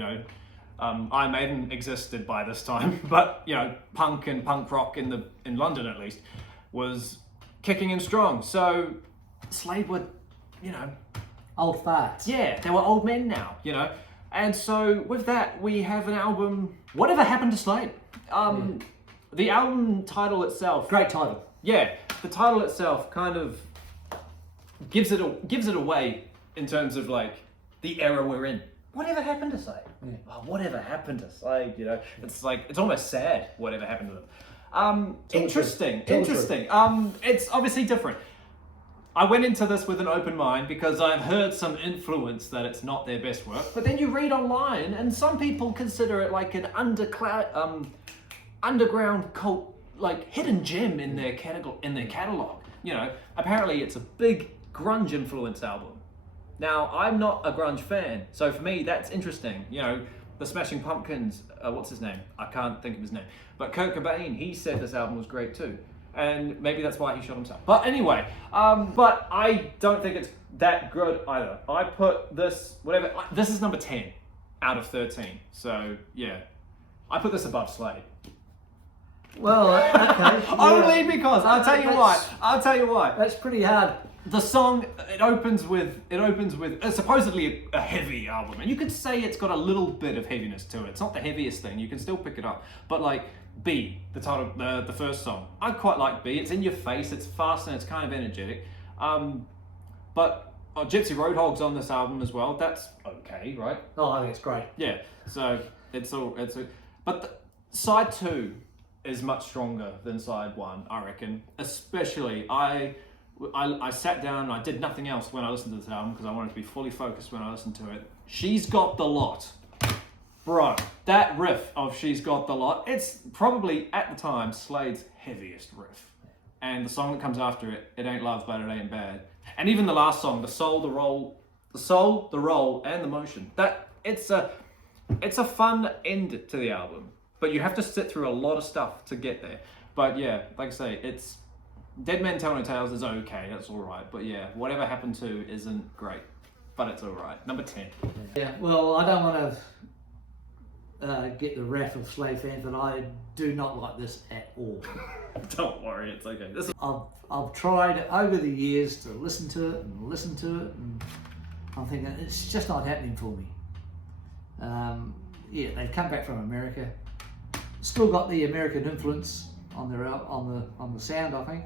Iron Maiden existed by this time, but punk and punk rock in London at least was kicking in strong. So Slade were, old farts. yeah, they were old men now, And so with that, we have an album. Whatever happened to Slade? The album title itself. Great title. Yeah, the title itself kind of gives it away in terms of like the era we're in. Whatever happened to Slade? Yeah. Oh, whatever happened to Slade? It's almost sad. Whatever happened to them? Interesting. It's obviously different. I went into this with an open mind because I've heard some influence that it's not their best work. But then you read online, and some people consider it like an underground cult, like hidden gem in their catalog. Apparently it's a big grunge influence album. Now, I'm not a grunge fan, so for me, that's interesting. The Smashing Pumpkins, what's his name? I can't think of his name. But Kurt Cobain, he said this album was great too. And maybe that's why he shot himself. But anyway, but I don't think it's that good either. I put this, this is number 10 out of 13. So, yeah. I put this above Slade. Well, okay. Only because, I'll tell you why. That's pretty hard. The song, it opens with supposedly a heavy album, and you could say it's got a little bit of heaviness to it. It's not the heaviest thing, you can still pick it up, but like B, the title, the first song, I quite like B. It's in your face, it's fast, and it's kind of energetic. But Gypsy Roadhog's on this album as well. That's okay, right? Oh, I think it's great. Yeah, so but side 2 is much stronger than side 1, I reckon. Especially, I sat down and I did nothing else when I listened to this album because I wanted to be fully focused when I listened to it. She's Got the Lot. Bro, that riff of She's Got the Lot, it's probably, at the time, Slade's heaviest riff. And the song that comes after it, It Ain't Love But It Ain't Bad. And even the last song, the soul, the roll, and the motion. It's a fun end to the album. But you have to sit through a lot of stuff to get there. But yeah, like I say, it's Dead Men Tell No Tales is okay, that's alright. But yeah, Whatever Happened To isn't great. But it's alright. Number 10. Yeah, well, I don't want to get the wrath of Slade fans, but I do not like this at all. Don't worry, it's okay. I've tried over the years to listen to it, and I'm thinking it's just not happening for me. Yeah, they've come back from America. Still got the American influence on the sound, I think.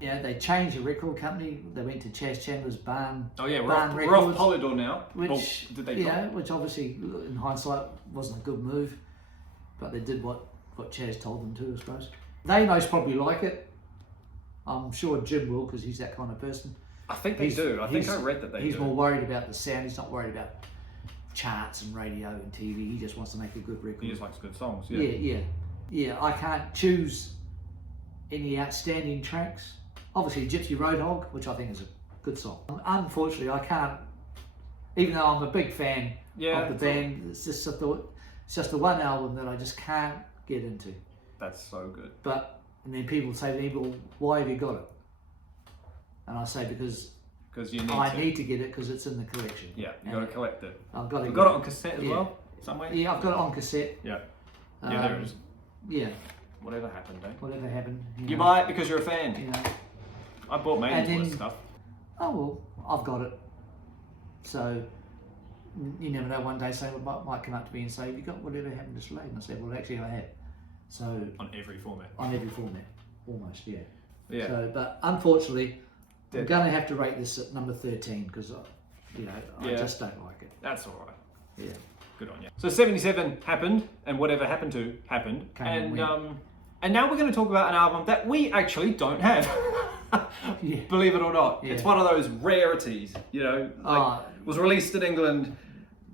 Yeah, they changed the record company. They went to Chas Chandler's Barn. Oh yeah, Barn we're off Records, Polydor now. which did they? which obviously in hindsight wasn't a good move, but they did what Chas told them to, I suppose. They most probably like it. I'm sure Jim will, because he's that kind of person. I think they do. I think I read that they do. He's more worried about the sound. He's not worried about charts and radio and TV. He just wants to make a good record. He just likes good songs. Yeah. Yeah. I can't choose any outstanding tracks. Obviously, Gypsy Roadhog, which I think is a good song. Unfortunately, I can't. Even though I'm a big fan of the band, it's just the one album that I just can't get into. That's so good. And then people say to me, "Well, why have you got it?" And I say because I need to get it because it's in the collection. Yeah, you got to collect it. I've got it on cassette as well, somewhere. Yeah, I've got it on cassette. Yeah, there it is. Yeah. Whatever happened, eh? Whatever happened. You buy it because you're a fan. You know. I bought Maiden's stuff. Oh well, I've got it. So you never know. One day, someone might come up to me and say, "Have you got Whatever Happened to Slade?" And I said, "Well, actually, I have." So on every format. On every format, almost, yeah. Yeah. So, but unfortunately, I'm going to have to rate this at number 13 because I just don't like it. That's all right. Yeah. Good on you. So 77 happened, and Whatever Happened to happened, and now we're going to talk about an album that we actually don't have. Yeah. Believe it or not, Yeah. it's one of those rarities. Was released in England,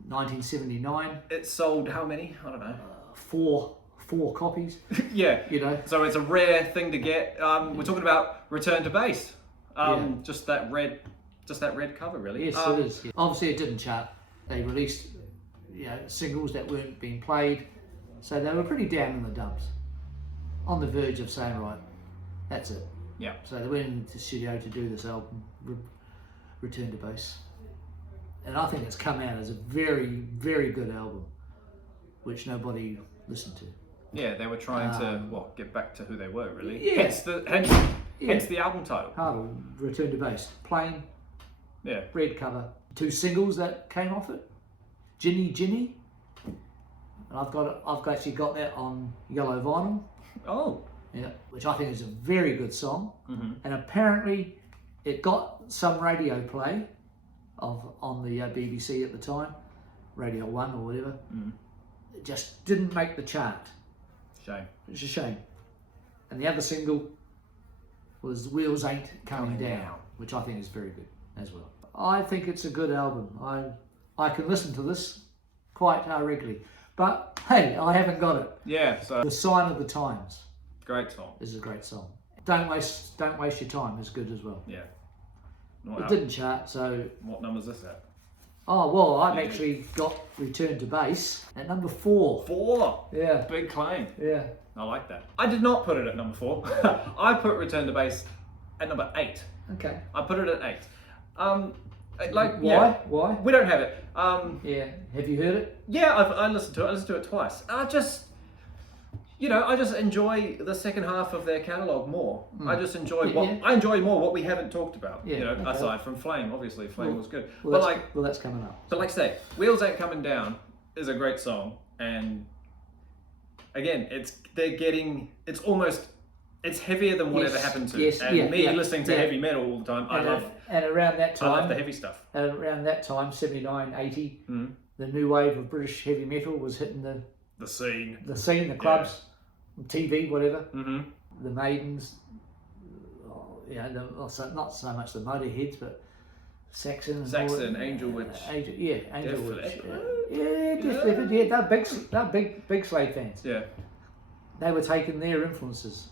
1979. It sold how many? I don't know. Four copies. Yeah. So it's a rare thing to get. We're talking about Return to Base. Just that red cover, really. Yes, it is. Yeah. Obviously, it didn't chart. They released, singles that weren't being played, so they were pretty down in the dumps, on the verge of saying, right, that's it. Yeah. So they went into the studio to do this album, Return to Base, and I think it's come out as a very, very good album, which nobody listened to. Yeah, they were trying to get back to who they were, really. Yeah. Hence the album title. Title, Return to Base. Plain. Yeah. Red cover. 2 singles that came off it. Ginny Ginny. And I've actually got that on yellow vinyl. Oh. Yeah. Which I think is a very good song. Mm-hmm. And apparently it got some radio play on the BBC at the time. Radio 1 or whatever. Mm. It just didn't make the chart. Shame. It's a shame. And the other single was Wheels Ain't Coming Down, which I think is very good as well. I think it's a good album. I can listen to this quite regularly. But hey, I haven't got it. Yeah, so The Sign of the Times. Great song. Is a great song. Don't waste your time is good as well. Yeah. It didn't chart, so what number's this at? Oh well, I've actually got Return to Base at number 4. 4. Yeah. Big claim. Yeah. I like that. I did not put it at number 4. I put Return to Base at number 8. Okay. I put it at 8. Why? Yeah, Why? we don't have it. Yeah. Have you heard it? Yeah, I listened to it. I listened to it twice. I just enjoy the second half of their catalogue more. I just enjoy I enjoy more what we haven't talked about. Yeah, aside from Flame, obviously Flame was good. Well, that's coming up. But like I say, Wheels Ain't Coming Down is a great song, and again, it's heavier than Whatever Happened to. Yes, and listening to heavy metal all the time, and around that time, I love the heavy stuff. And around that time, 79, 80, the new wave of British heavy metal was hitting the scene, the clubs, TV, whatever. Mm-hmm. The Maidens, not so much the Motorheads, but Saxon, Angel Witch. Angel Witch. They're big Slade fans. Yeah. They were taking their influences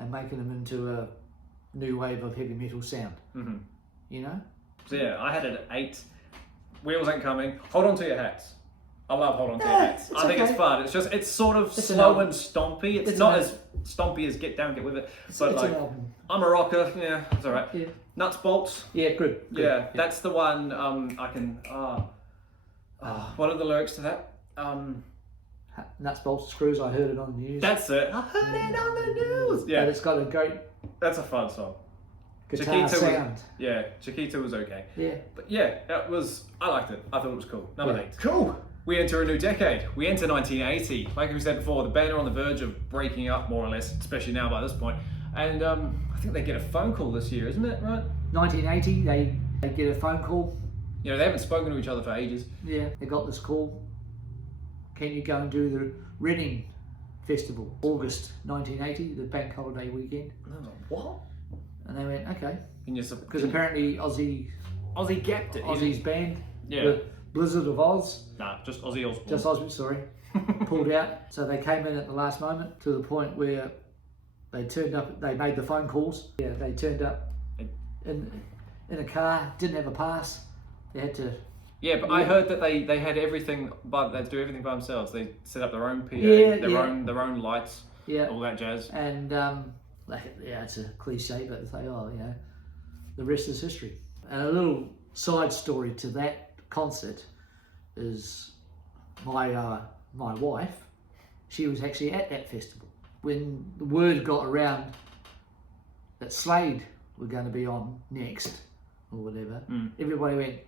and making them into a new wave of heavy metal sound. Mm-hmm. You know? So yeah, I had it at 8. Wheels Ain't Coming. Hold On to Your Hats. I love Hold On to Your Hats. I think it's fun. It's sort of slow and stompy. It's not as stompy as Get Down, Get With It. But I'm a rocker. Yeah, it's alright. Yeah. Nuts Bolts. Yeah, good. Yeah, that's the one. I can. What are the lyrics to that? Nuts, bolts, screws. I heard it on the news. That's it. I heard it on the news. Yeah, and it's got a great. That's a fun song. Guitar sound. Chiquita was okay. Yeah. But yeah, I liked it. I thought it was cool. Number 8. Cool. We enter a new decade. We enter 1980. Like we said before, the band are on the verge of breaking up, more or less, especially now by this point. And I think they get a phone call this year, isn't it? Right? 1980, they get a phone call. You know, they haven't spoken to each other for ages. Yeah, they got this call. Can you go and do the Reading Festival, August 1980, the bank holiday weekend? And I was like, what? And they went, okay. Because apparently Aussie gapped it. Aussie's band, Yeah. the Blizzard of Oz. Nah, just Ozzy Osbourne. Just Osbourne, sorry. Pulled out. So they came in at the last moment to the point where they turned up, they made the phone calls. Yeah, they turned up in a car, didn't have a pass. They had to... Yeah, but I heard that they had everything, they do everything by themselves. They set up their own PA, their own lights, all that jazz. And it's a cliche, but they say, oh, you know, the rest is history. And a little side story to that concert is my wife. She was actually at that festival when the word got around that Slade were going to be on next or whatever. Everybody went,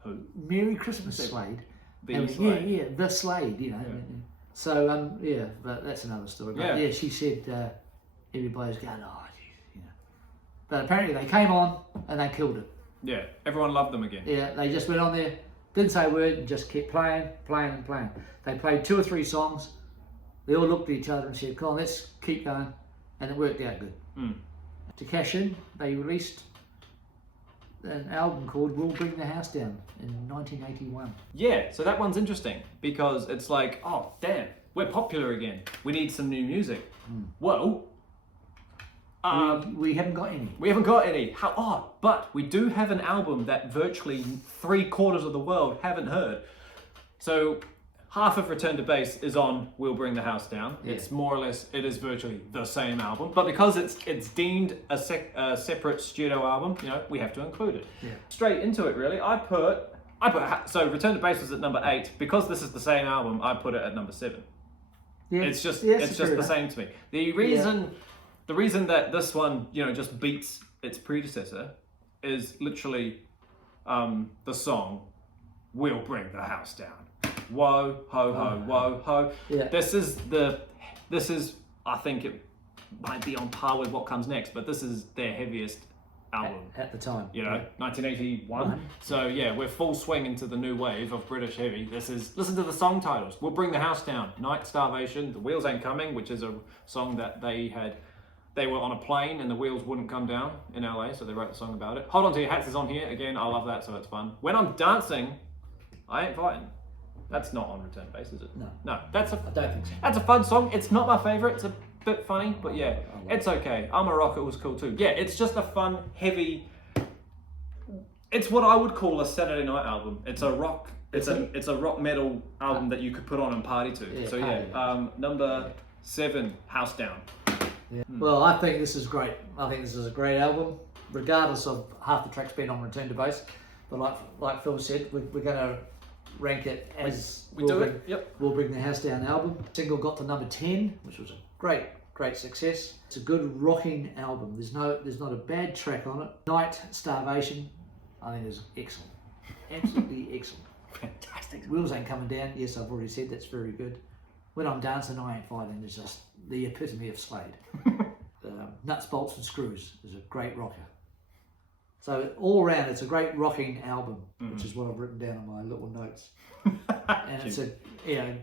who? Merry Christmas, Slade. The Slade. Yeah, the Slade, you know. Yeah. So but that's another story. But yeah, she said everybody's going, oh, geez, you know. But apparently they came on and they killed it. Yeah, everyone loved them again. Yeah, they just went on there, didn't say a word, and just kept playing. They played 2 or 3 songs. They all looked at each other and said, come on, let's keep going. And it worked out good. To cash in, they released an album called We'll Bring the House Down in 1981. Yeah, so that one's interesting because it's like, oh, damn, we're popular again. We need some new music. Well, we haven't got any. We haven't got any. How odd. But we do have an album that virtually 3/4 of the world haven't heard. So half of Return to Base is on We'll Bring the House Down. Yeah. It's more or less, it is virtually the same album. But because it's deemed a separate studio album, you know, we have to include it. Yeah. Straight into it, really. I put so Return to Base was at number 8. Because this is the same album, I put it at number 7. Yeah. It's just the same to me. The reason that this one, you know, just beats its predecessor is literally the song We'll Bring the House Down. Whoa, ho, ho, whoa, ho. Yeah. This is I think it might be on par with what comes next, but this is their heaviest album. At the time. You know, 1981. So yeah, we're full swing into the new wave of British heavy. Listen to the song titles. We'll Bring the House Down, Night Starvation, The Wheels Ain't Coming, which is a song that they were on a plane and the wheels wouldn't come down in LA, so they wrote the song about it. Hold On To Your Hats is on here. Again, I love that, so it's fun. When I'm dancing, I Ain't Fighting. That's not on Return Base, is it? No. I don't think so. That's a fun song. It's not my favourite. It's a bit funny, but yeah, it's okay. I'm a Rocket was cool too. Yeah, it's just a fun, heavy. It's what I would call a Saturday night album. It's a rock. It's a rock metal album that you could put on and party to. Yeah, so yeah, number 7, House Down. Yeah. Well, I think this is great. I think this is a great album, regardless of half the tracks being on Return to Base. But like Phil said, we're going to rank it as We'll Bring the House Down album. Single got to number 10, which was a great success. It's a good rocking album. There's not a bad track on it. Night Starvation, I think is excellent. Absolutely excellent. Fantastic. Wheels Ain't Coming Down, yes, I've already said that's very good. When I'm Dancing, I Ain't Fighting is just the epitome of Slade. Nuts, Bolts and Screws is a great rocker. So all around, it's a great rocking album, which is what I've written down on my little notes. And it's a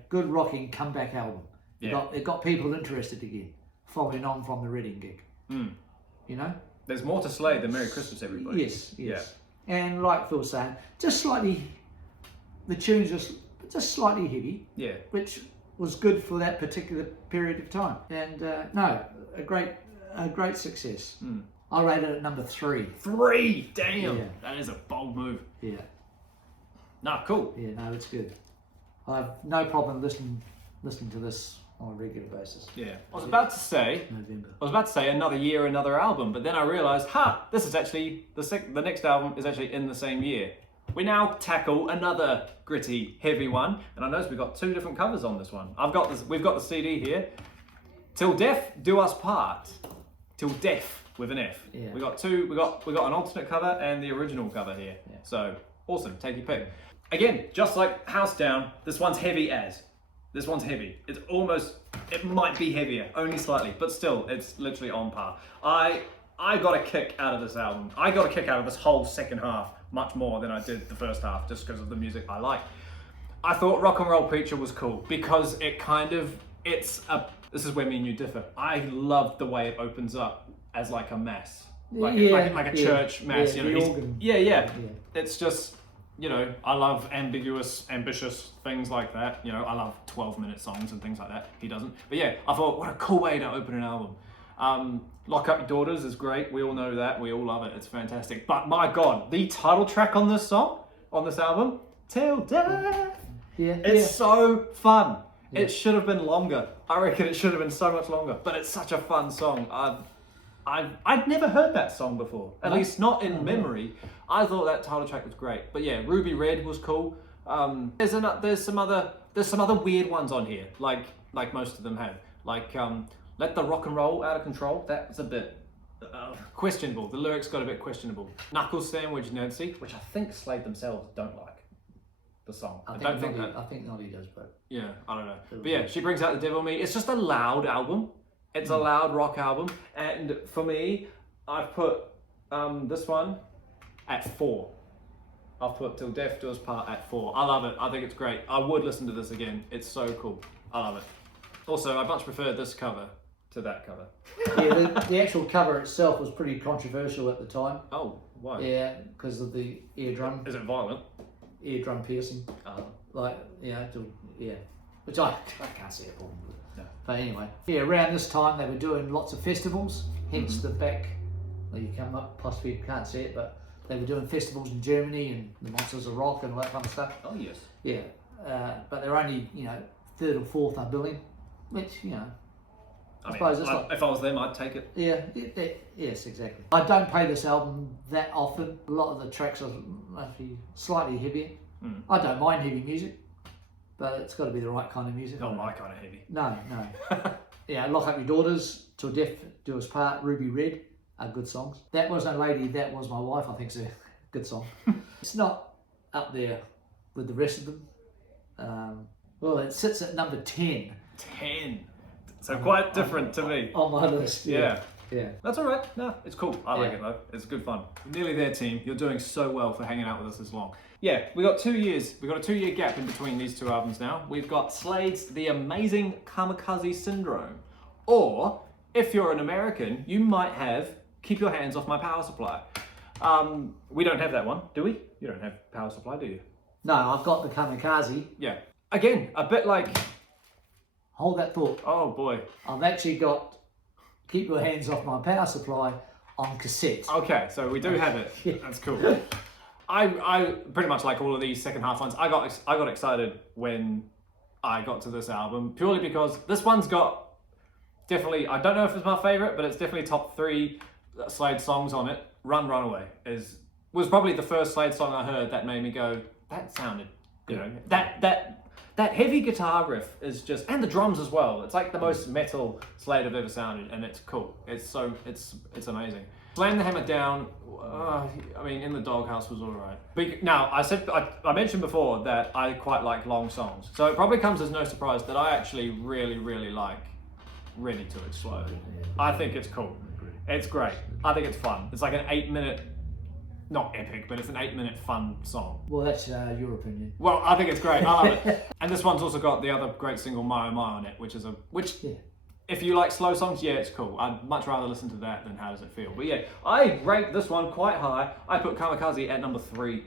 good rocking comeback album. Yeah. It got people interested again, following on from the Reading gig. You know? There's more to Slade than Merry Christmas, everybody. Yes. Yeah. And like Phil was saying, the tunes just slightly heavy. Yeah. Which was good for that particular period of time. And a great success. I rated it at number 3. 3? Damn! Yeah. That is a bold move. Yeah. Nah, cool. Yeah, no, it's good. I have no problem listening to this on a regular basis. Yeah. I was about to say another year, another album, but then I realised, this is actually, the next album is actually in the same year. We now tackle another gritty, heavy one, and I noticed we've got 2 different covers on this one. We've got the CD here. Till Death Do Us Part. Till Death with an F. Yeah. We got an alternate cover and the original cover here. Yeah. So awesome, take your pick. Again, just like House Down, this one's heavy as. This one's heavy. It's almost, it might be heavier, only slightly, but still, it's literally on par. I got a kick out of this album. I got a kick out of this whole second half much more than I did the first half, just because of the music I like. I thought Rock and Roll Preacher was cool because it kind of, this is where me and you differ. I loved the way it opens up as like a mass. Like a church mass, you know. Yeah. It's just, you know, I love ambiguous, ambitious things like that. You know, I love 12-minute songs and things like that. He doesn't. But yeah, I thought, what a cool way to open an album. Lock Up Your Daughters is great. We all know that. We all love it. It's fantastic. But my God, the title track on this song, on this album, Till Death. It's so fun. It should have been longer. I reckon it should have been so much longer. But it's such a fun song. I'd never heard that song before. At least not in memory. I thought that title track was great. But yeah, Ruby Red was cool. There's some other weird ones on here, like most of them have. Like Let the Rock and Roll Out of Control. That's a bit questionable. The lyrics got a bit questionable. Knuckle Sandwich Nancy, which I think Slade themselves don't like. The song. I think Noddy does, but yeah, I don't know. But yeah, She Brings Out the Devil in Me. It's just a loud album. It's a loud rock album, and for me, I've put this one at 4. I've put Till Death Do Us Part at 4. I love it. I think it's great. I would listen to this again. It's so cool. I love it. Also, I much prefer this cover to that cover. Yeah, the actual cover itself was pretty controversial at the time. Oh, why? Yeah, because of the eardrum. Is it violent? Eardrum piercing. Like, yeah, which I can't see a problem with. No. But anyway, yeah, around this time they were doing lots of festivals, hence the back, well, you come up, possibly you can't see it, but they were doing festivals in Germany and the Monsters of Rock and all that kind of stuff. Oh, yes. Yeah, but they're only, you know, 3rd or 4th are billing, which, you know, I suppose it's like, if I was them, I'd take it. Yeah, yes, exactly. I don't play this album that often. A lot of the tracks are actually slightly heavier. I don't mind heavy music, but it's got to be the right kind of music. Not my kind of heavy. No. Yeah, Lock Up Your Daughters, Till Death Do Us Part, Ruby Red are good songs. That Was No Lady, That Was My Wife, I think is a good song. It's not up there with the rest of them. Well, it sits at number 10. 10. So quite different to me. On my list, yeah. That's all right. No, it's cool. I like it though. It's good fun. Nearly there, team. You're doing so well for hanging out with us this long. Yeah, we got 2 years. We got a 2-year gap in between these two albums now. We've got Slade's The Amazing Kamikaze Syndrome. Or, if you're an American, you might have Keep Your Hands Off My Power Supply. We don't have that one, do we? You don't have Power Supply, do you? No, I've got the Kamikaze. Yeah. Again, a bit like... Hold that thought. Oh boy. I've actually got Keep Your Hands Off My Power Supply on cassette. Okay, so we do have it. Yeah. That's cool. I pretty much like all of these second half ones. I got excited when I got to this album purely because this one's got definitely, I don't know if it's my favorite, but it's definitely top 3 Slade songs on it. Run Runaway was probably the first Slade song I heard that made me go, that sounded, you know, that heavy guitar riff is just, and the drums as well. It's like the most metal Slade I've ever sounded, and it's cool. It's amazing. Slam the Hammer Down, I mean, In the Doghouse was alright. Now, I mentioned before that I quite like long songs, so it probably comes as no surprise that I actually really, really like Ready to Explode. I think it's cool. It's great. I think it's fun. It's like an 8-minute, not epic, but it's an 8-minute fun song. Well, that's your opinion. Well, I think it's great. I love it. And this one's also got the other great single, My Oh My, on it, which if you like slow songs, yeah, it's cool. I'd much rather listen to that than How Does It Feel. But yeah, I rate this one quite high. I put Kamikaze at number 3.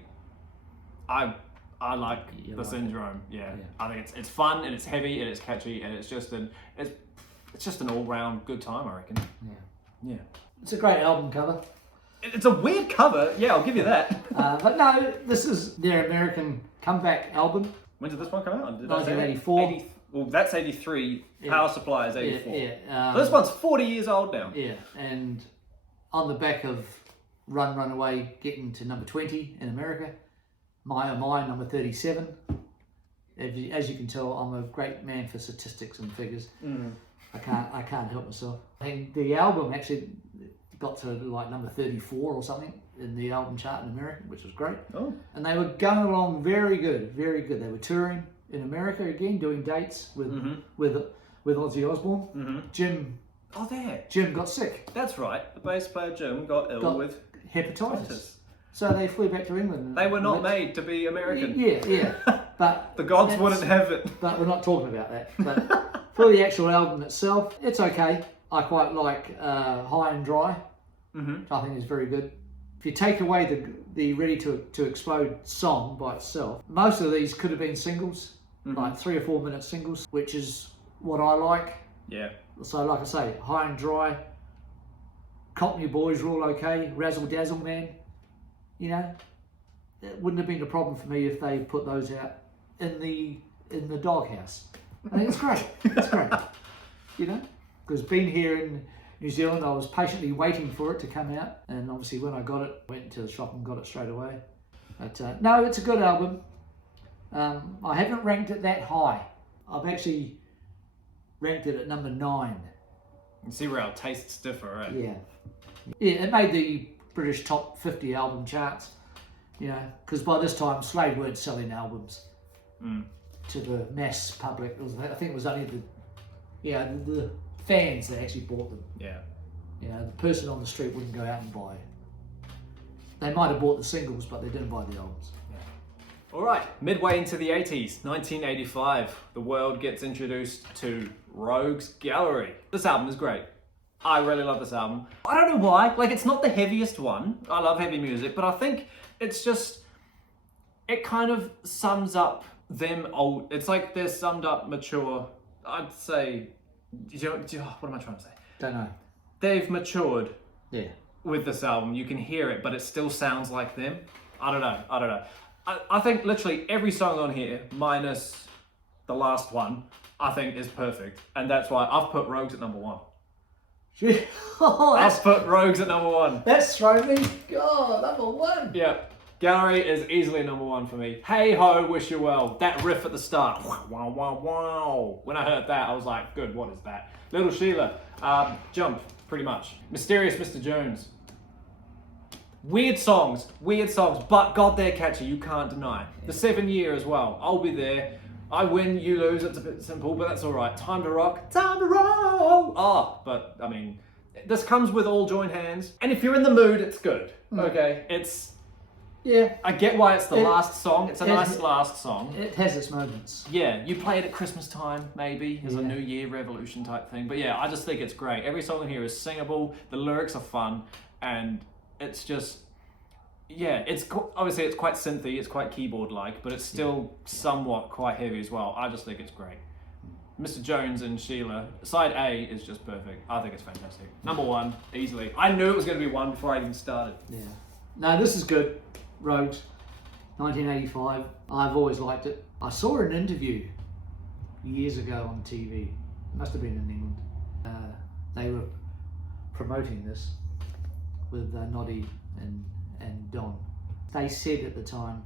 I like the Syndrome. Yeah. I think it's fun and it's heavy and it's catchy and it's just an all-round good time, I reckon. Yeah. It's a great album cover. It's a weird cover. Yeah, I'll give you that. But no, this is their American comeback album. When did this one come out? 1984. Well, that's 83. Yeah. Power Supply is 84. Yeah. So this one's 40 years old now. Yeah, and on the back of Run Runaway getting to number 20 in America, My Oh My, number 37. As you can tell, I'm a great man for statistics and figures. I can't help myself. And the album actually got to like number 34 or something in the album chart in America, which was great. Oh. And they were going along very good, very good. They were touring. in America again, doing dates with Mm-hmm. with Ozzy Osbourne. Mm-hmm. Jim got sick, That's right. The bass player Jim got ill with hepatitis. So they flew back to England. They were not made to be American. Yeah. But The gods wouldn't have it. But we're not talking about that. But for the actual album itself, it's okay. I quite like High and Dry. Mm-hmm. I think it's very good. If you take away the Ready to Explode song by itself, most of these could have been singles, like 3 or 4 minute singles, which is what I like. Yeah. So like I say, High and Dry, Cockney Boys are all okay, Razzle Dazzle Man, you know, it wouldn't have been a problem for me if they put those out in the doghouse. I think it's great. It's great. You know, because being here in New Zealand, I was patiently waiting for it to come out, and obviously when I got it, went into the shop and got it straight away. But no, it's a good album. I haven't ranked it that high. I've actually ranked it at number 9. You see where our tastes differ, right? Yeah, it made the British top 50 album charts. You know, because by this time Slade weren't selling albums to the mass public. I think it was only the fans that actually bought them. Yeah. You know, the person on the street wouldn't go out and buy it. They might have bought the singles, but they didn't buy the albums. All right, midway into the 80s, 1985, the world gets introduced to Rogue's Gallery. This album is great. I really love this album. I don't know why, like it's not the heaviest one. I love heavy music, but I think it's just, it kind of sums up them old, it's like they're summed up mature, I'd say, what am I trying to say? Don't know. They've matured Yeah. with this album. You can hear it, but it still sounds like them. I don't know. I think literally every song on here, minus the last one, I think is perfect. And that's why I've put Rogues at number 1. I've put Rogues at number 1. That's thrown me. God, number 1. Yeah. Gallery is easily number 1 for me. Hey ho, wish you well. That riff at the start. Wow, wow, wow. When I heard that, I was like, good, what is that? Little Sheila. Jump, pretty much. Mysterious Mr. Jones. Weird songs, but God, they're catchy, you can't deny. The 7 Year as well, I'll be there. I win, you lose, it's a bit simple, but that's all right. Time to rock, time to roll. But I mean, this comes with all joint hands. And if you're in the mood, it's good, okay? Yeah. I get why it's the last song. It's a nice last song. It has its moments. Yeah, you play it at Christmas time, maybe, as a New Year revolution type thing. But yeah, I just think it's great. Every song in here is singable, the lyrics are fun, and it's just, yeah, obviously it's quite synthy, it's quite keyboard-like, but it's still somewhat quite heavy as well. I just think it's great. Mr. Jones and Sheila, side A is just perfect. I think it's fantastic. Number 1, easily. I knew it was going to be 1 before I even started. Yeah. No, this is good. Rogues, 1985. I've always liked it. I saw an interview years ago on TV. It must have been in England. They were promoting this with Noddy and Don. They said at the time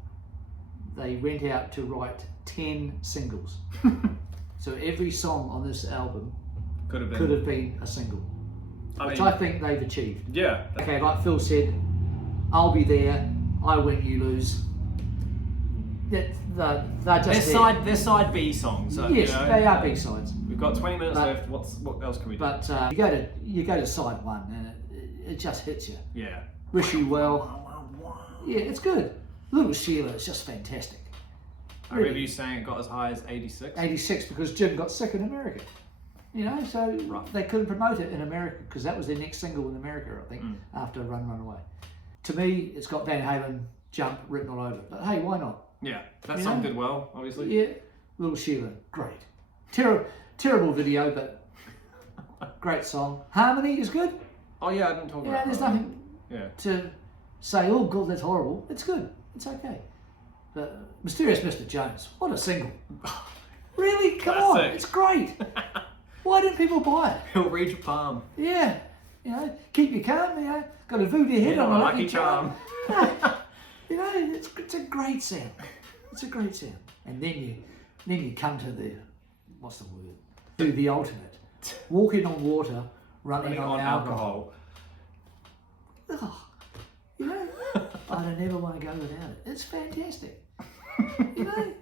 they went out to write 10 singles. So every song on this album could have been a single, which I think they've achieved. Yeah. Okay, like Phil said, I'll be there, I win, you lose. They're just They're side B songs. So, yes, you know, they are B-sides. We've got 20 minutes left. What else can we do? But you go to side 1 and it just hits you. Yeah. Wish you well. Yeah, it's good. Little Sheila is just fantastic. I remember you saying it got as high as 86. 86 because Jim got sick in America. You know, so they couldn't promote it in America because that was their next single in America, I think, after Run, Run Away. To me, it's got Van Halen, Jump written all over it. But hey, why not? Yeah, that song did well, obviously. Yeah, Little Sheila, great. Terrible video, but great song. Harmony is good. Oh yeah, I didn't talk about that. There's nothing to say, oh God, that's horrible. It's good. It's okay. But Mysterious Mr. Jones, what a single. Really? Come on. It's great. Why didn't people buy it? He'll read your palm. Yeah. You know, keep you calm, you know. Got a voodoo head on a lucky charm. You know, it's a great sound. It's a great sound. And then you come to the, what's the word? Do the ultimate. Walking on water, running on alcohol. Oh, you know, I don't ever want to go without it. It's fantastic. You know,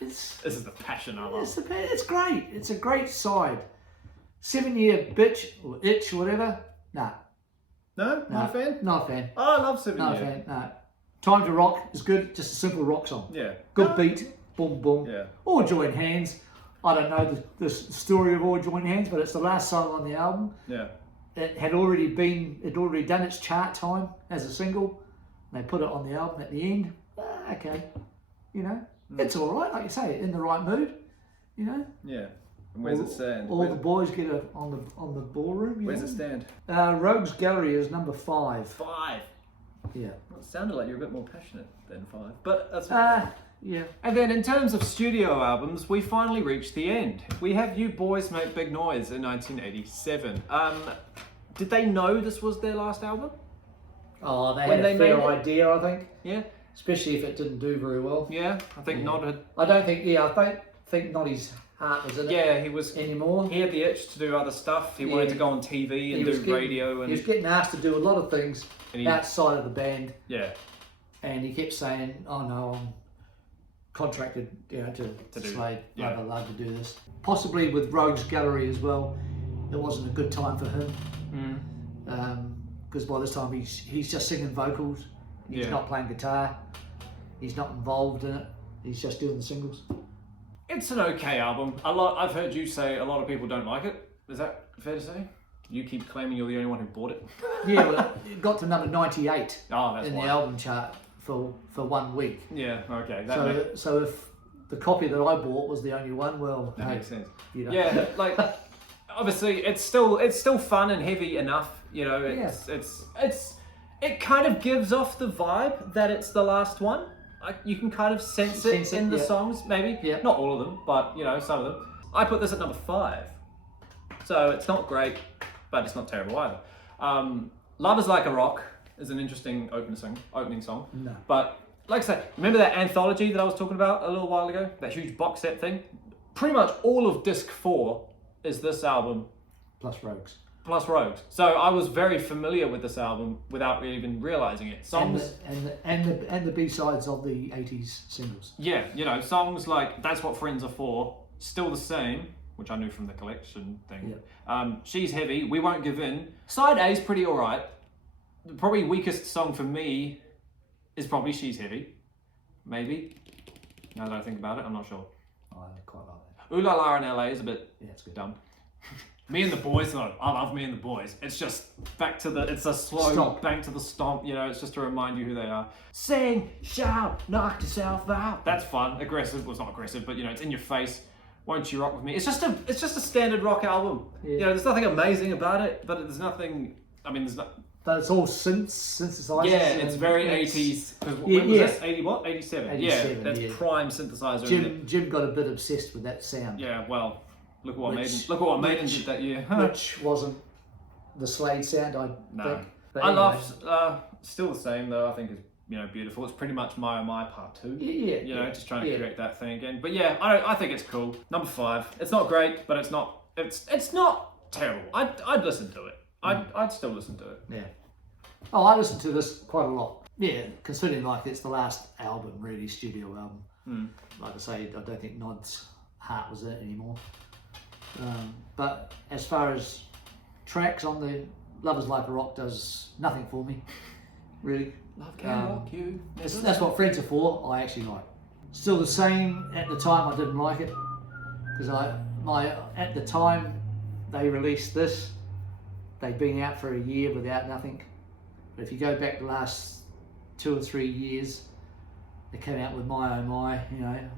It's This is the passion I love. it's great. It's a great side. 7-year bitch or itch or whatever. Nah. No? Not a fan? Not a fan. Oh, I love 7 Not a Year. fan. No. Time to Rock is good. Just a simple rock song. Yeah. Good No. beat. Boom, boom. Yeah. All Join Hands. I don't know the story of All Join Hands, but it's the last song on the album. Yeah. It had already done its chart time as a single. They put it on the album at the end. Okay. You know, it's all right. Like you say, in the right mood. You know. Yeah. And where's it stand? All the boys get on the ballroom. Where's it stand? Rogues Gallery is number 5. 5. Yeah. Well, it sounded like you're a bit more passionate than 5, but that's yeah. And then in terms of studio albums, we finally reached the end. We have You Boys Make Big Noise in 1987. Did they know this was their last album? Oh, they When had they a fair made it? idea, I think. Yeah. Especially if it didn't do very well. Yeah, I think Nod had. I don't think Noddy's heart was in it Yeah, he was. anymore. He had the itch to do other stuff. He wanted to go on TV and do radio and. He was getting asked to do a lot of things And outside of the band, yeah. and he kept saying, "Oh no, I'm contracted, to do- Slade, yeah. blah blah blah, to do this." Possibly with Rogues Gallery as well. It wasn't a good time for him because by this time he's just singing vocals. He's not playing guitar. He's not involved in it. He's just doing the singles. It's an okay album. I've heard you say a lot of people don't like it. Is that fair to say? You keep claiming you're the only one who bought it. Yeah, well, it got to number 98 Oh, that's in why. the album chart for 1 week. Yeah. Okay. So if the copy that I bought was the only one, well, That hey, makes sense. you know. Yeah, like obviously it's still fun and heavy enough. You know, it kind of gives off the vibe that it's the last one. Like you can kind of sense it in the songs, maybe. Yeah. Not all of them, but some of them. I put this at number 5, so it's not great, but it's not terrible either. Love Is Like a Rock is an interesting opening song. No. But like I said, remember that anthology that I was talking about a little while ago? That huge box set thing? Pretty much all of disc 4 is this album Plus Rogues. plus Rogues. So I was very familiar with this album without really even realizing it. Songs, And the B-sides of the 80s singles. yeah, songs like That's What Friends Are For, still the same, which I knew from the collection thing. She's Heavy, We Won't Give In. Side A is pretty alright. The probably weakest song for me is probably She's Heavy. Maybe. Now that I think about it, I'm not sure. I quite like that. Ooh La La in LA is a bit Yeah, it's good. dumb. Me and the Boys though, I love Me and the Boys. It's just it's a slow Stomp. bang to the stomp, it's just to remind you who they are. Sing, shout, knock yourself out. That's fun, aggressive, well it's not aggressive, but it's in your face. Won't You Rock With Me? It's just a standard rock album. Yeah. There's nothing amazing about it, but there's nothing, there's not. But it's all synthesizers. Yeah, it's and very it's- 80s. 'Cause Yeah, when was yeah. this? 80 what? 87. 87, yeah, that's yeah. prime synthesizer. isn't it? Jim got a bit obsessed with that sound, Yeah, well, look at what Which- Maiden did that year. which wasn't the Slade sound, I No. think. But I anyway. love still the same though. I think is beautiful. It's pretty much My Oh My Part 2. Yeah, Just trying to create that thing again. But yeah, I think it's cool. Number 5. It's not great, but it's not terrible. I'd listen to it. I'd still listen to it. Yeah. Oh, I listened to this quite a lot. Yeah, considering like it's the last album, really, studio album. Like I say, I don't think Nod's heart was in it anymore. But as far as tracks on the Love Is Like a Rock does nothing for me, really. Love can rock you. That's what Friends Are For. I actually like. Still the same. At the time, I didn't like it because at the time they released this, they'd been out for a year without nothing. But if you go back the last 2 or 3 years, they came out with My Oh My,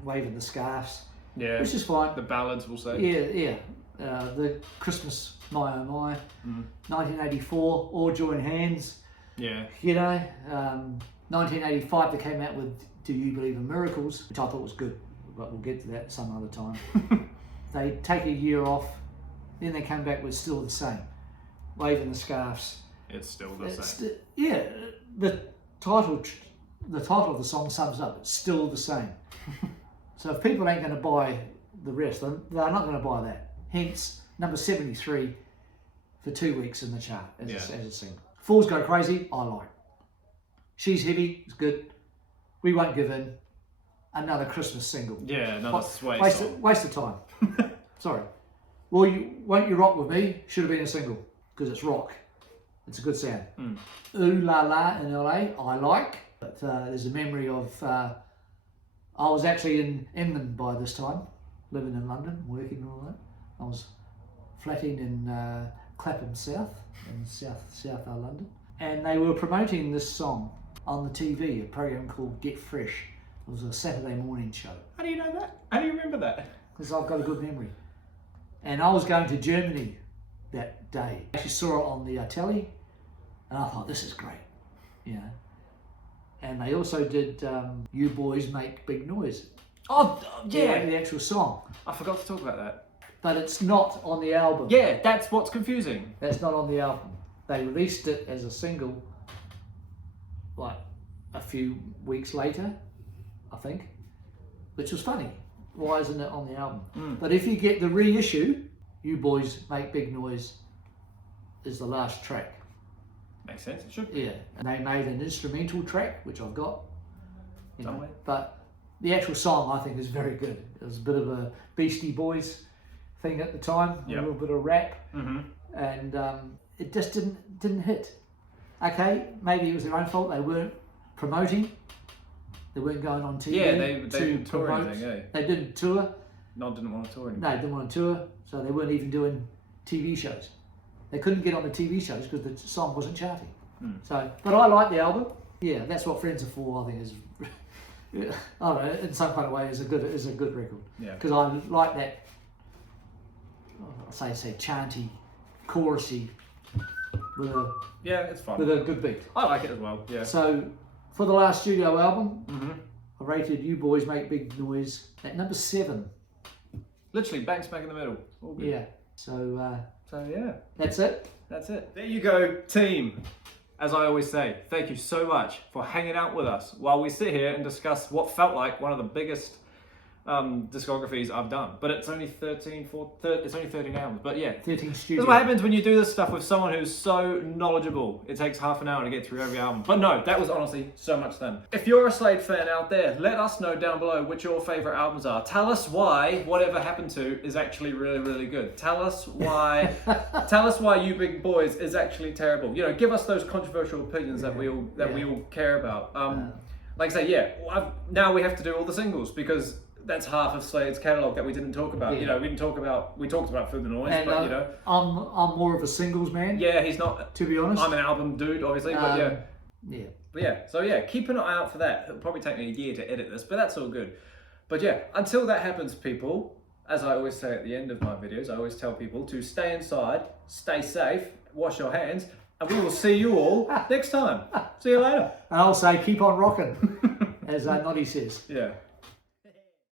waving the scarves, Yeah. which is fine. The ballads, we'll say. Yeah. The Christmas My Oh My, 1984, All Join Hands. Yeah. 1985 they came out with Do You Believe in Miracles, which I thought was good, but we'll get to that some other time. They take a year off, then they come back with Still the Same, waving the scarves. It's still the same. The title of the song sums up. It's still the same. So if people ain't going to buy the rest, they're not going to buy that. Hence, number 73 for 2 weeks in the chart as a single. Fools Go Crazy, I like. She's Heavy, it's good. We Won't Give In, another Christmas single. Yeah, another sway Waste song. waste of time. Sorry. Well, Won't You Rock With Me should have been a single because it's rock. It's a good sound. Ooh La La in LA, I like. But there's a memory of, I was actually in England by this time, living in London, working and all that. I was flatting in Clapham South, in South London. And they were promoting this song on the TV, a program called Get Fresh. It was a Saturday morning show. How do you know that? How do you remember that? Because I've got a good memory. And I was going to Germany that day. I actually saw it on the telly, and I thought, this is great, you know. And they also did You Boys Make Big Noise. Oh, yeah. The actual song. I forgot to talk about that. But it's not on the album. Yeah, that's what's confusing. That's not on the album. They released it as a single, like, a few weeks later, I think, which was funny. Why isn't it on the album? But if you get the reissue, You Boys Make Big Noise is the last track. Makes sense, it should. Yeah, and they made an instrumental track, which I've got. You know, Somewhere. but the actual song, I think, is very good. It was a bit of a Beastie Boys thing at the time, Yep. a little bit of rap, and it just didn't hit. Okay, maybe it was their own fault. They weren't promoting. They weren't going on TV. Yeah, they to didn't tour promote. anything, yeah. They didn't tour. No, didn't want to tour anymore. No, they didn't want to tour, so they weren't even doing TV shows. They couldn't get on the TV shows because the song wasn't charting. So, but I like the album. Yeah, that's what Friends Are For. I think is, I don't know, in some kind of way, is a good record. Yeah. Because I like that. Say chanty, chorusy, with Yeah, it's fun. a good beat. I like it as well, yeah. So, for the last studio album, I rated You Boys Make Big Noise at number 7. Literally bang smack in the middle. All good. Yeah. So yeah, that's it. that's it. There you go, team. As I always say, thank you so much for hanging out with us while we sit here and discuss what felt like one of the biggest discographies I've done. But it's only 13 albums. But yeah, 13 that's studio. what happens when you do this stuff with someone who's so knowledgeable. It takes half an hour to get through every album. But no, that was honestly so much fun. If you're a Slade fan out there, let us know down below which your favourite albums are. Tell us why Whatever Happened To is actually really, really good. Tell us why You Big Boys is actually terrible. You know, give us those controversial opinions that we all care about. Like I say, now we have to do all the singles because that's half of Slade's catalogue that we didn't talk about. Yeah. You know, we talked about Through the Noise, And, but you know, I'm more of a singles man. yeah, he's not. To be honest. I'm an album dude, obviously, but yeah. Yeah. But yeah, so yeah, keep an eye out for that. It'll probably take me a year to edit this, but that's all good. But yeah, until that happens, people, as I always say at the end of my videos, I always tell people to stay inside, stay safe, wash your hands, and we will see you all next time. See you later. And I'll say keep on rocking, as Noddy says. Yeah.